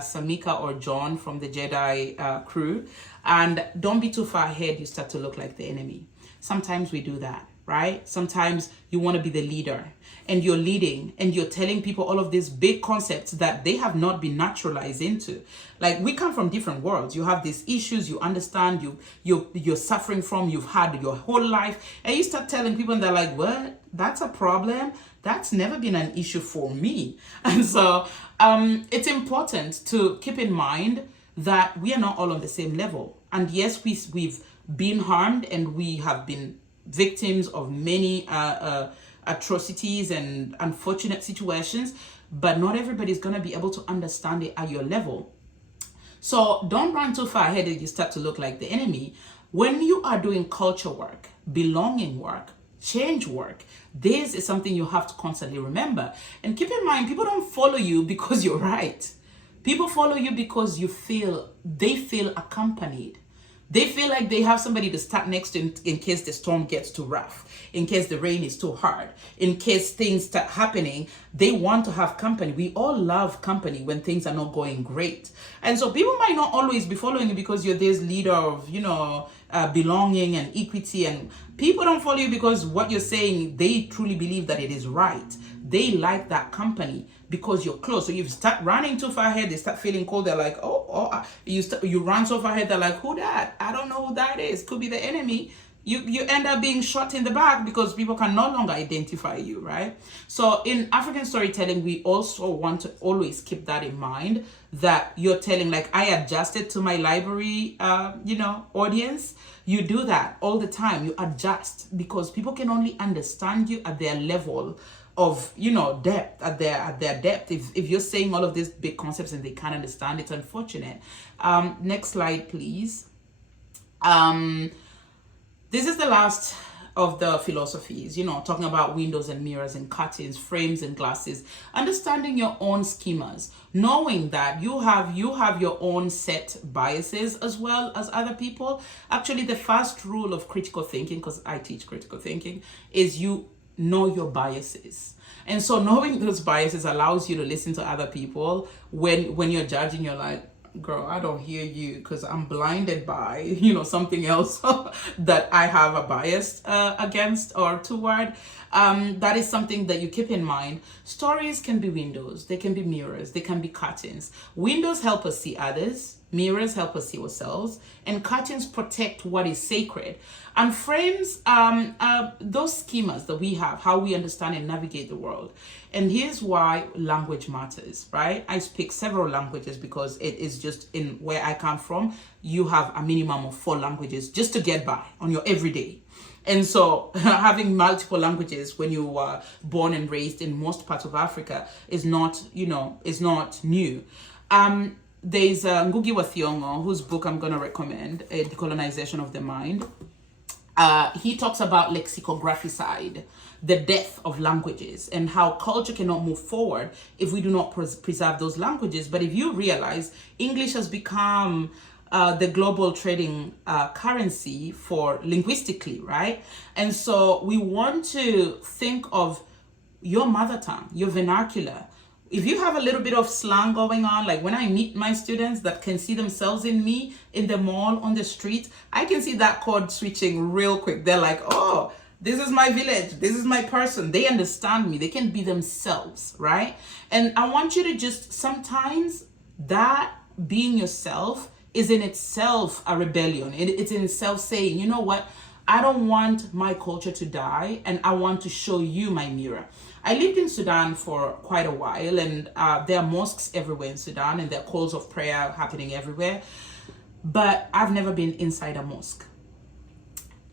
Samika or John from the Jedi crew. And don't be too far ahead, you start to look like the enemy. Sometimes we do that, right? Sometimes you want to be the leader and you're leading and you're telling people all of these big concepts that they have not been naturalized into. Like, we come from different worlds. You have these issues, you understand, you're suffering from, you've had your whole life, and you start telling people and they're like, what? That's a problem? That's never been an issue for me. And so it's important to keep in mind that we are not all on the same level. And yes, we've been harmed and we have been victims of many atrocities and unfortunate situations, but not everybody's going to be able to understand it at your level. So don't run too far ahead and you start to look like the enemy. When you are doing culture work, belonging work, change work, this is something you have to constantly remember. And keep in mind, people don't follow you because you're right. People follow you because they feel accompanied. They feel like they have somebody to stand next to in case the storm gets too rough, in case the rain is too hard, in case things start happening. They want to have company. We all love company when things are not going great. And so people might not always be following you because you're this leader of, belonging and equity, and people don't follow you because what you're saying, they truly believe that it is right. They like that company because you're close. So you start running too far ahead, they start feeling cold. They're like, you run so far ahead, they're like, who that? I don't know who that is. Could be the enemy. You end up being shot in the back because people can no longer identify you, right? So in African storytelling, we also want to always keep that in mind, that you're telling, like, I adjusted to my library, audience. You do that all the time. You adjust because people can only understand you at their level of depth, at their depth. If you're saying all of these big concepts and they can't understand, it's unfortunate. Next slide, please. This is the last of the philosophies, talking about windows and mirrors and curtains, frames and glasses, understanding your own schemas, knowing that you have your own set biases as well as other people. Actually, the first rule of critical thinking, because I teach critical thinking, is you know your biases. And so knowing those biases allows you to listen to other people. When you're judging, you're like, girl, I don't hear you because I'm blinded by, something else that I have a bias against or toward. That is something that you keep in mind. Stories can be windows, they can be mirrors, they can be curtains. Windows help us see others, mirrors help us see ourselves, and curtains protect what is sacred. And frames, those schemas that we have, how we understand and navigate the world. And here's why language matters, right? I speak several languages because it is just in where I come from. You have a minimum of 4 languages just to get by on your everyday. And so having multiple languages when you were born and raised in most parts of Africa is not new. There's Ngugi wa Thiong'o, whose book I'm going to recommend, Decolonization of the Mind. He talks about lexicographicide, the death of languages, and how culture cannot move forward if we do not preserve those languages. But if you realize, English has become the global trading currency for linguistically, right? And so we want to think of your mother tongue, your vernacular. If you have a little bit of slang going on, like when I meet my students that can see themselves in me in the mall, on the street, I can see that code switching real quick. They're like, oh, this is my village, this is my person. They understand me, they can be themselves, right? And I want you to just, sometimes that being yourself is in itself a rebellion. It's in itself saying, you know what? I don't want my culture to die, and I want to show you my mirror. I lived in Sudan for quite a while, and there are mosques everywhere in Sudan, and there are calls of prayer happening everywhere. But I've never been inside a mosque.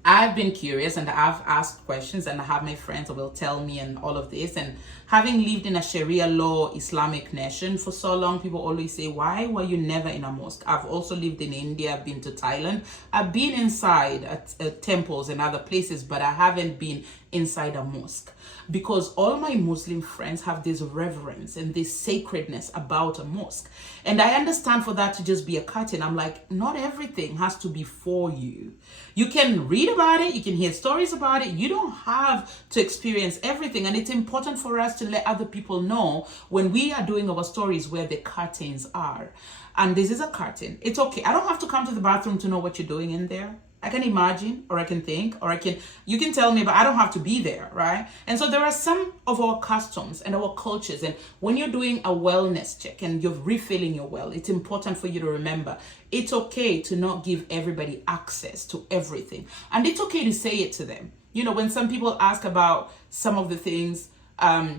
I've been curious and I've asked questions, and I have my friends that will tell me and all of this. And having lived in a Sharia law Islamic nation for so long, people always say, why were you never in a mosque? I've also lived in India, I've been to Thailand. I've been inside at temples and other places, but I haven't been inside a mosque. Because all my Muslim friends have this reverence and this sacredness about a mosque. And I understand for that to just be a curtain. I'm like, not everything has to be for you. You can read about it, you can hear stories about it. You don't have to experience everything. And it's important for us to let other people know when we are doing our stories where the curtains are. And this is a curtain. It's okay. I don't have to come to the bathroom to know what you're doing in there. I can imagine, or I can think, or you can tell me, but I don't have to be there, right? And so there are some of our customs and our cultures. And when you're doing a wellness check and you're refilling your well, it's important for you to remember, it's okay to not give everybody access to everything. And it's okay to say it to them. You know, when some people ask about some of the things,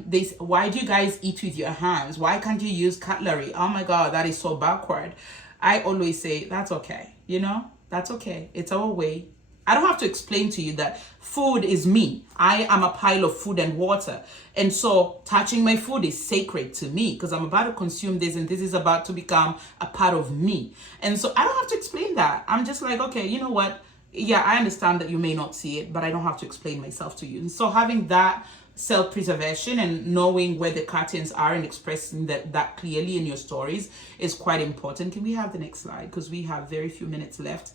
they say, why do you guys eat with your hands? Why can't you use cutlery? Oh my God, that is so backward. I always say, that's okay, you know? That's okay. It's our way. I don't have to explain to you that food is me. I am a pile of food and water. And so touching my food is sacred to me because I'm about to consume this and this is about to become a part of me. And so I don't have to explain that. I'm just like, okay, you know what? Yeah, I understand that you may not see it, but I don't have to explain myself to you. And so having that self-preservation and knowing where the curtains are and expressing that clearly in your stories is quite important. Can we have the next slide? Because we have very few minutes left.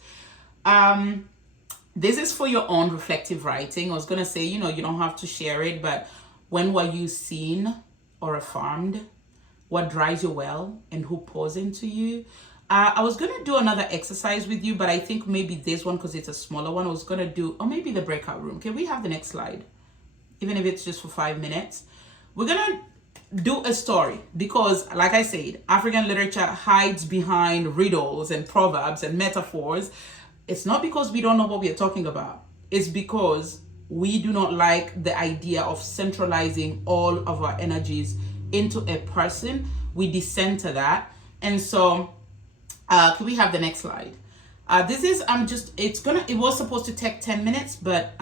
This is for your own reflective writing. I was going to say, you know, you don't have to share it, but when were you seen or affirmed? What drives your well and who pours into you? I was gonna do another exercise with you, but I think maybe this one, because it's a smaller one, I was gonna do, or maybe the breakout room. Can we have the next slide? Even if it's just for 5 minutes. We're gonna do a story because, like I said, African literature hides behind riddles and proverbs and metaphors. It's not because we don't know what we are talking about. It's because we do not like the idea of centralizing all of our energies into a person. We decenter that. And so, can we have the next slide? This is it was supposed to take 10 minutes, but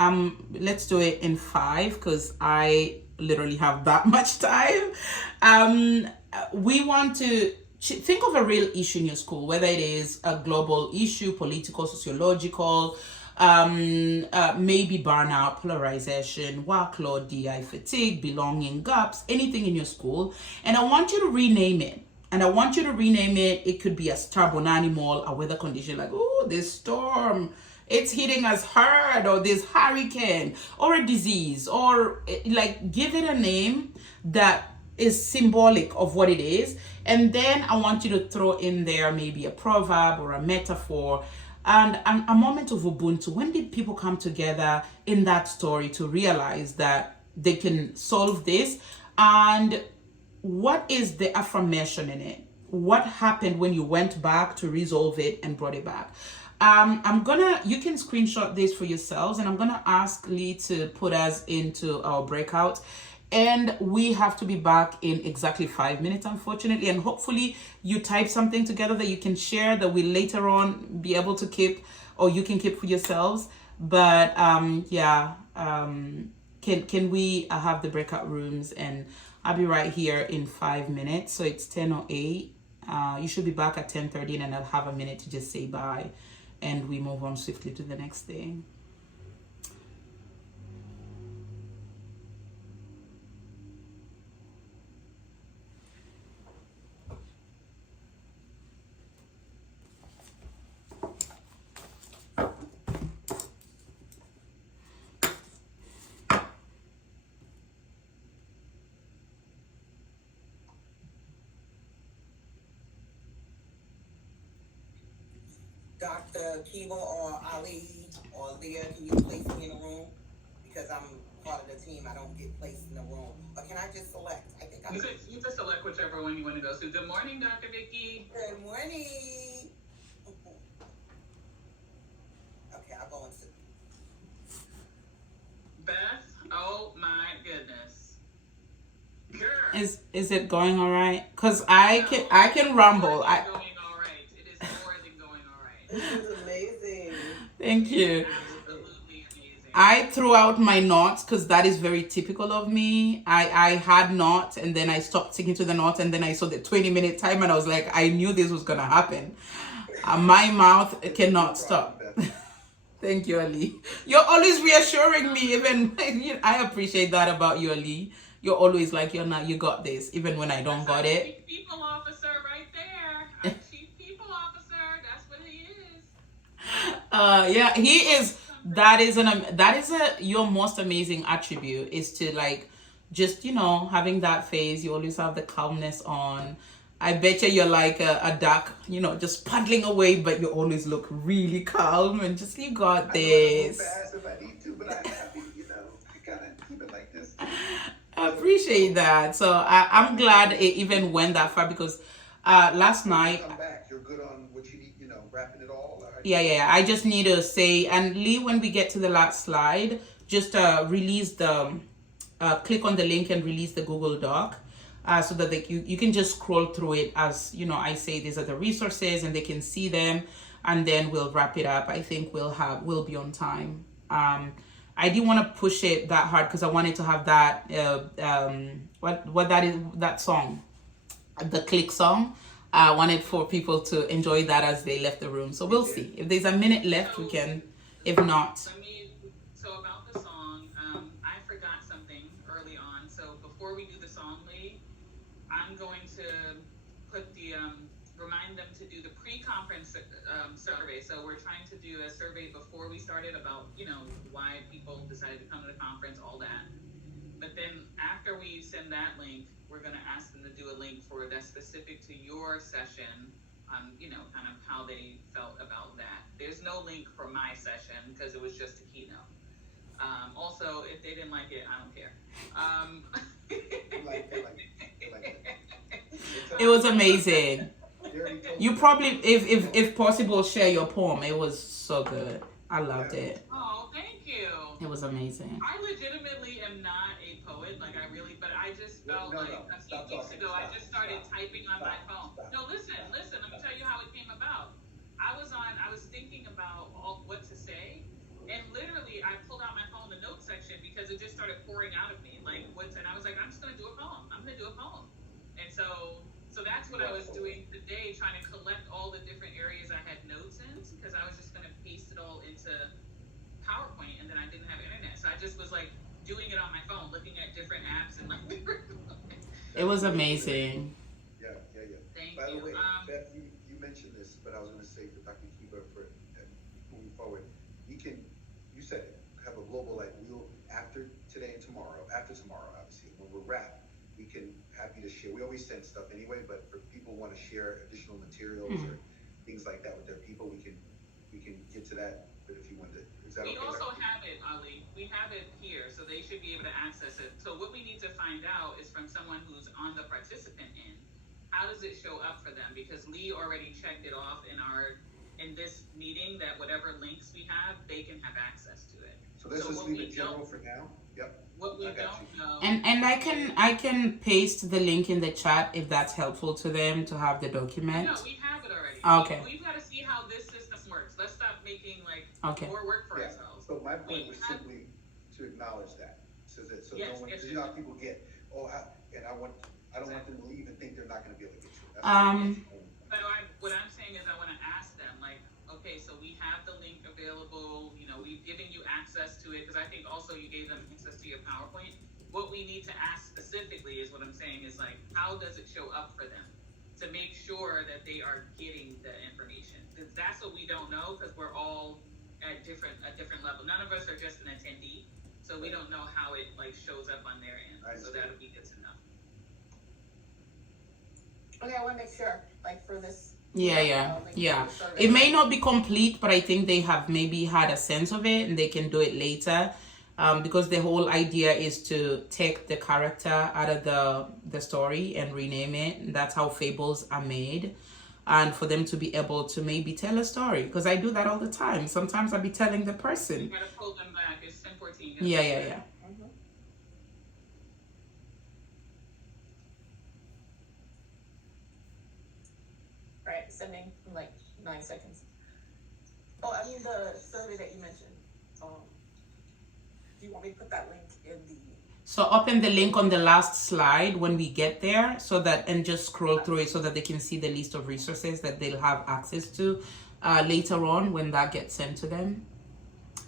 let's do it in 5 because I literally have that much time. We want to think of a real issue in your school, whether it is a global issue, political, sociological, maybe burnout, polarization, workload, DI fatigue, belonging gaps, anything in your school. And I want you to rename it. And I want you to rename it. It could be a stubborn animal, a weather condition like, oh, this storm, it's hitting us hard, or this hurricane, or a disease, or like give it a name that is symbolic of what it is. And then I want you to throw in there maybe a proverb or a metaphor and a moment of Ubuntu. When did people come together in that story to realize that they can solve this? And what is the affirmation in it? What happened when you went back to resolve it and brought it back? You can screenshot this for yourselves, and I'm gonna ask Lee to put us into our breakout. And we have to be back in exactly 5 minutes, unfortunately. And hopefully you type something together that you can share that we later on be able to keep, or you can keep for yourselves. But can we have the breakout rooms? And I'll be right here in 5 minutes. So it's 10:08. You should be back at 10:30, and I'll have a minute to just say bye, and we move on swiftly to the next thing. Dr. Kiva or Ali or Leah, can you place me in a room? Because I'm part of the team, I don't get placed in the room. Or can I just select? I think you just select whichever one you want to go. So good morning, Dr. Vicky. Good morning. Okay, I'll go into Beth. Oh my goodness. Girl. Is it going all right? Cause I can rumble. Going all right. It is more than going all right. This is amazing. Thank you. Absolutely amazing. I threw out my notes because that is very typical of me. I had notes, and then I stopped sticking to the notes, and then I saw the 20-minute time, and I was like, I knew this was gonna happen. My mouth cannot stop. Thank you, Ali. You're always reassuring me. Even I appreciate that about you, Ali. You're always like, you got this, even when I don't got it. Chief people officer right there. Chief people officer. That's what he is. Yeah, he is. That is your most amazing attribute, is to like just having that phase. You always have the calmness on. I bet you're like a duck, just paddling away, but you always look really calm and just, you got this. I fast if I need to, but I'm happy, I gotta keep it like this. I appreciate that. So I'm glad it even went that far, because last night. Come back. You're good on what you need, wrapping it all. Yeah. I just need to say, and Lee, when we get to the last slide, just release the, click on the link and release the Google Doc. So that you can just scroll through it as I say these are the resources, and they can see them, and then we'll wrap it up. I think we'll be on time. I didn't want to push it that hard because I wanted to have that what that is, that song, the click song. I wanted for people to enjoy that as they left the room. So we'll see if there's a minute left. We can. If not. So about the song, I forgot something early on. So before we do the song, Lee, I'm going to put the remind them to do the pre-conference survey. So we're trying to do a survey before we started about why people decided to come to the conference, all that. But then after we send that link, we're going to ask them to do a link for that's specific to your session on kind of how they felt about that. There's no link for my session because it was just a keynote. Also, if they didn't like it, I don't care. It was amazing. You probably, if possible, share your poem. It was so good. I loved it. Oh, thank you. It was amazing. I legitimately am not a poet, but I just felt a few weeks ago, I just started typing on my phone. No, listen, let me tell you how it came about. I was thinking about what to say, and literally I pulled out my phone, the note section, because it just started pouring out of me, and I was like, I'm just gonna do a poem. And so that's what I was doing today, trying to collect all the different areas I had notes in, because I was just gonna paste it all into PowerPoint, and then I didn't have internet, so I just was doing it on my phone, looking at different apps and It was amazing. Yeah. Thank By you. the way, Beth, you mentioned this, but I was going to say to Dr. Kiba for moving forward, you said it, have a global, we'll, after today and tomorrow, obviously, when we're wrapped, we can happy to share. We always send stuff anyway, but for people who want to share additional materials or things like that with their people, we can get to that. But if you want to, is that we okay? also have it, Ali. We have it here, so they should be able to access it. So what we need to find out is from someone who's on the participant end, how does it show up for them? Because Lee already checked it off in this meeting that whatever links we have, they can have access to it. So let's just leave it general for now. Yep. What we don't know. And I can paste the link in the chat if that's helpful to them to have the document. No, we have it already. Okay. We've got to see how this system works. Let's stop making more work for ourselves. So my point was simply to acknowledge that. So no one, you know how people get, I don't want them to leave and think they're not going to be able to get to it. But what I'm saying is I want to ask them, okay, so we have the link available, we've given you access to it, because I think also you gave them access to your PowerPoint. What we need to ask specifically is what I'm saying is how does it show up for them to make sure that they are getting the information? Because that's what we don't know, because we're all at a different level. None of us are just an attendee, so we don't know how it shows up on their end. So that would be good to know. Okay, I want to make sure, for this. Yeah. It may not be complete, but I think they have maybe had a sense of it, and they can do it later. Because the whole idea is to take the character out of the story and rename it. That's how fables are made. And for them to be able to maybe tell a story. Because I do that all the time. Sometimes I'll be telling the person. You gotta pull them back. It's 10:14. Yeah. Mm-hmm. All right, sending in 9 seconds. Oh, I mean the survey that you mentioned. Do you want me to put that link in the? So open the link on the last slide when we get there, and just scroll through it so that they can see the list of resources that they'll have access to later on when that gets sent to them,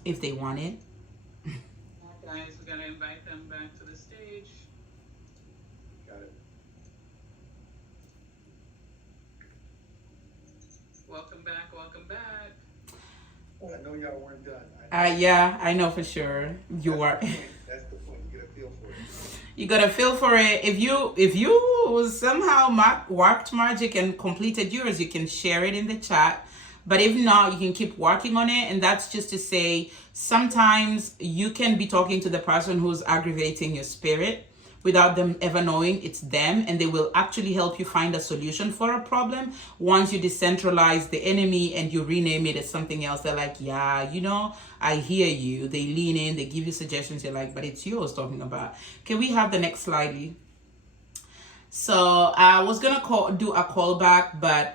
if they want it. Guys, we gotta invite them back to the stage. Got it. Welcome back. I know y'all weren't done. Yeah, I know for sure you are. That's the point. You get a feel for it. You got to feel for it. If you somehow worked magic and completed yours, you can share it in the chat. But if not, you can keep working on it. And that's just to say, sometimes you can be talking to the person who's aggravating your spirit without them ever knowing it's them, and they will actually help you find a solution for a problem. Once you decentralize the enemy and you rename it as something else, they're like, yeah, I hear you. They lean in, they give you suggestions. You're like, but it's yours talking about. Can we have the next slide, Lee? So I was gonna do a callback, but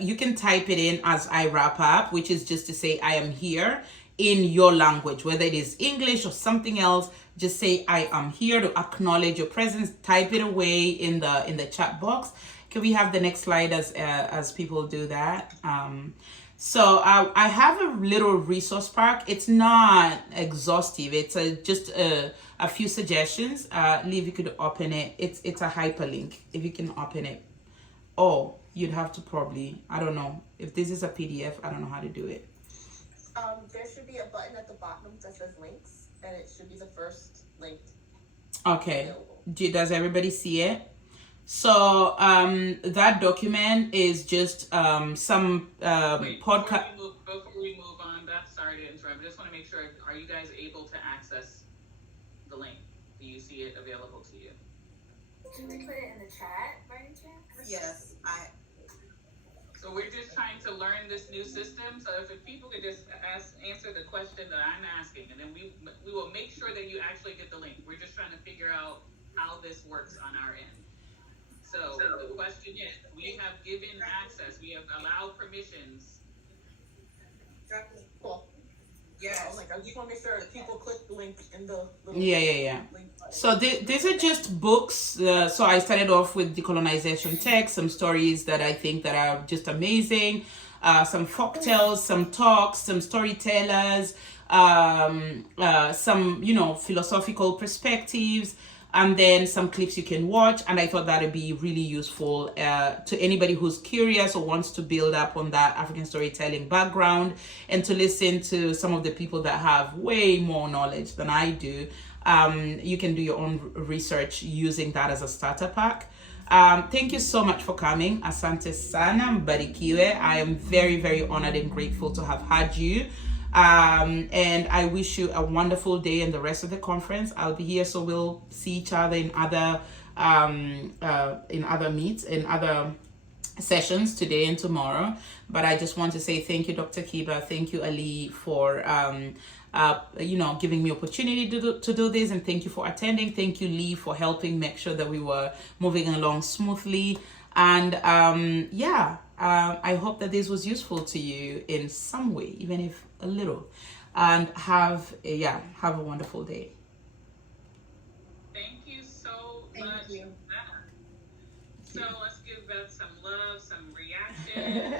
you can type it in as I wrap up, which is just to say I am here in your language, whether it is English or something else. Just say I am here to acknowledge your presence. Type it away in the chat box. Can we have the next slide as people do that? So I have a little resource pack. It's not exhaustive. It's just a few suggestions. Lee, if you could open it. It's a hyperlink. If you can open it. Oh, you'd have to probably, I don't know. If this is a PDF, I don't know how to do it. There should be a button at the bottom that says links, and it should be the first link. Okay. Does everybody see it? So that document is just some Wait, podcast. before we move on, Beth, sorry to interrupt. I just want to make sure, are you guys able to access the link? Do you see it available to you? Can we put it in the chat by any chance? Yes, So we're just trying to learn this new system. So if people could just answer the question that I'm asking, and then we will make sure that you actually get the link. We're just trying to figure out how this works on our end. So the question is, we have given access, we have allowed permissions. Cool. yes. I just want to make sure that people click the link in the little Yeah. link button. So these are just books. So I started off with decolonization texts, some stories that I think that are just amazing, some folktales, some talks, some storytellers, some philosophical perspectives, and then some clips you can watch. And I thought that would be really useful to anybody who's curious or wants to build up on that African storytelling background, and to listen to some of the people that have way more knowledge than I do. You can do your own research using that as a starter pack. Thank you so much for coming. Asante sana, mbarikiwe. I am very, very honored and grateful to have had you. And I wish you a wonderful day and the rest of the conference. I'll be here, so we'll see each other in other meets, in other sessions today and tomorrow. But I just want to say thank you, Dr. Kiba. Thank you, Ali, for giving me opportunity to do this, and thank you for attending. Thank you, Lee, for helping make sure that we were moving along smoothly. And I hope that this was useful to you in some way, even if a little. And have a wonderful day. Thank you so much, Beth. So let's give Beth some love, some reaction,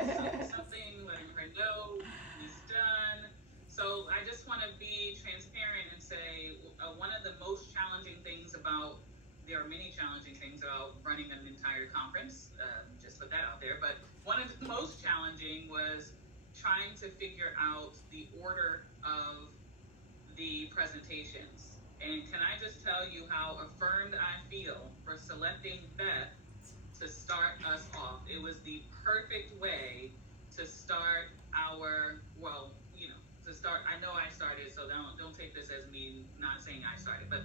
something, letting her know he's done. So I just want to be transparent and say one of the most challenging things there are many challenging things about running an entire conference, just put that out there, but one of the most challenging was trying to figure out the order of the presentations. And can I just tell you how affirmed I feel for selecting Beth to start us off? It was the perfect way to start I know I started, so don't take this as me not saying I started, but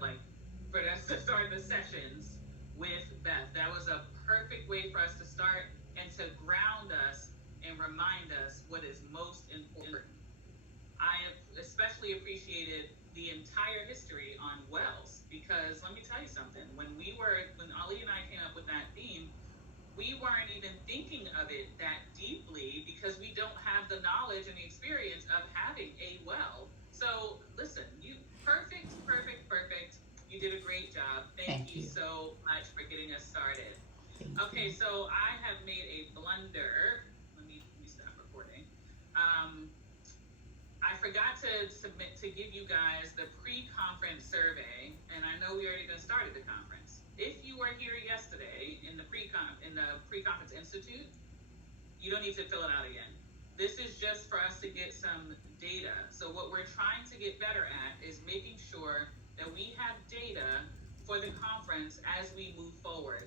for us to start the sessions with Beth. That was a perfect way for us to start and to ground us and remind us what is most important. I have especially appreciated the entire history on wells, because let me tell you something, when Ali and I came up with that theme, we weren't even thinking of it that deeply because we don't have the knowledge and the experience of having a well. So listen, you perfect. You did a great job. Thank you so much for getting us started. Okay, so I have made a blunder. Let me stop recording. I forgot to give you guys the pre-conference survey, and I know we already done started the conference. If you were here yesterday in the pre-conference institute, you don't need to fill it out again. This is just for us to get some data. So what we're trying to get better at is making sure that we have data for the conference as we move forward.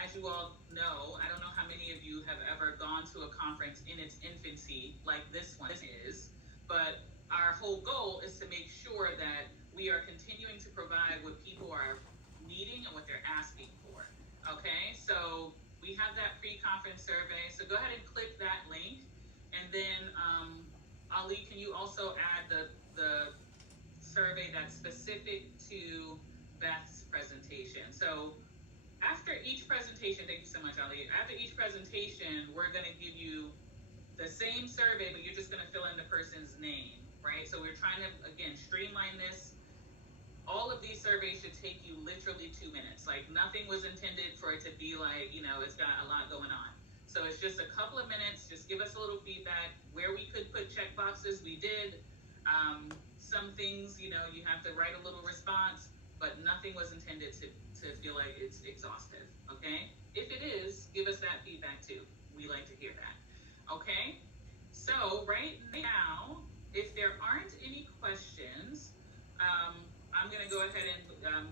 As you all know, I don't know how many of you have ever gone to a conference in its infancy like this one is, but our whole goal is to make sure that we are continuing to provide what people are needing and what they're asking for. Okay, so we have that pre-conference survey. So go ahead and click that link, and then Ali, can you also add the survey that's specific to Beth's presentation? So after each presentation, thank you so much, Ali. After each presentation, we're going to give you the same survey, but you're just going to fill in the person's name, right? So we're trying to, again, streamline this. All of these surveys should take you literally 2 minutes. Nothing was intended for it to be it's got a lot going on. So it's just a couple of minutes. Just give us a little feedback. Where we could put check boxes, we did. Some things, you have to write a little response, but nothing was intended to feel like it's exhaustive, okay? If it is, give us that feedback too. We like to hear that, okay? So right now, if there aren't any questions, I'm I'm gonna go ahead and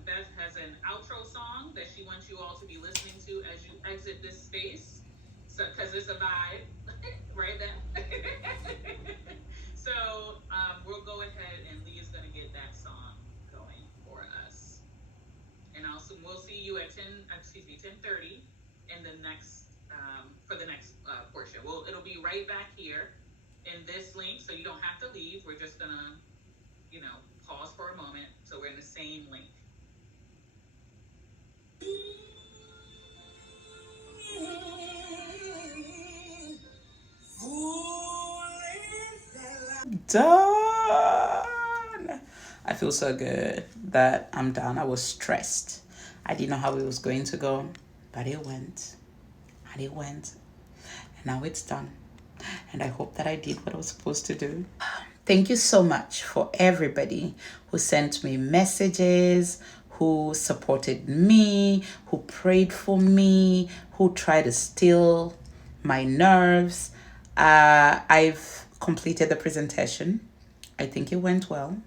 Beth has an outro song that she wants you all to be listening to as you exit this space. So, because it's a vibe, right, Beth? So we'll go ahead and Lee is gonna get that song going for us, and we'll see you at 10:30 in the next for the next portion. Well, it'll be right back here in this link, so you don't have to leave. We're just gonna, pause for a moment, so we're in the same link. Done. I feel so good that I'm done. I was stressed. I didn't know how it was going to go, but it went. And it went. And now it's done. And I hope that I did what I was supposed to do. Thank you so much for everybody who sent me messages, who supported me, who prayed for me, who tried to still my nerves. I've completed the presentation. I think it went well.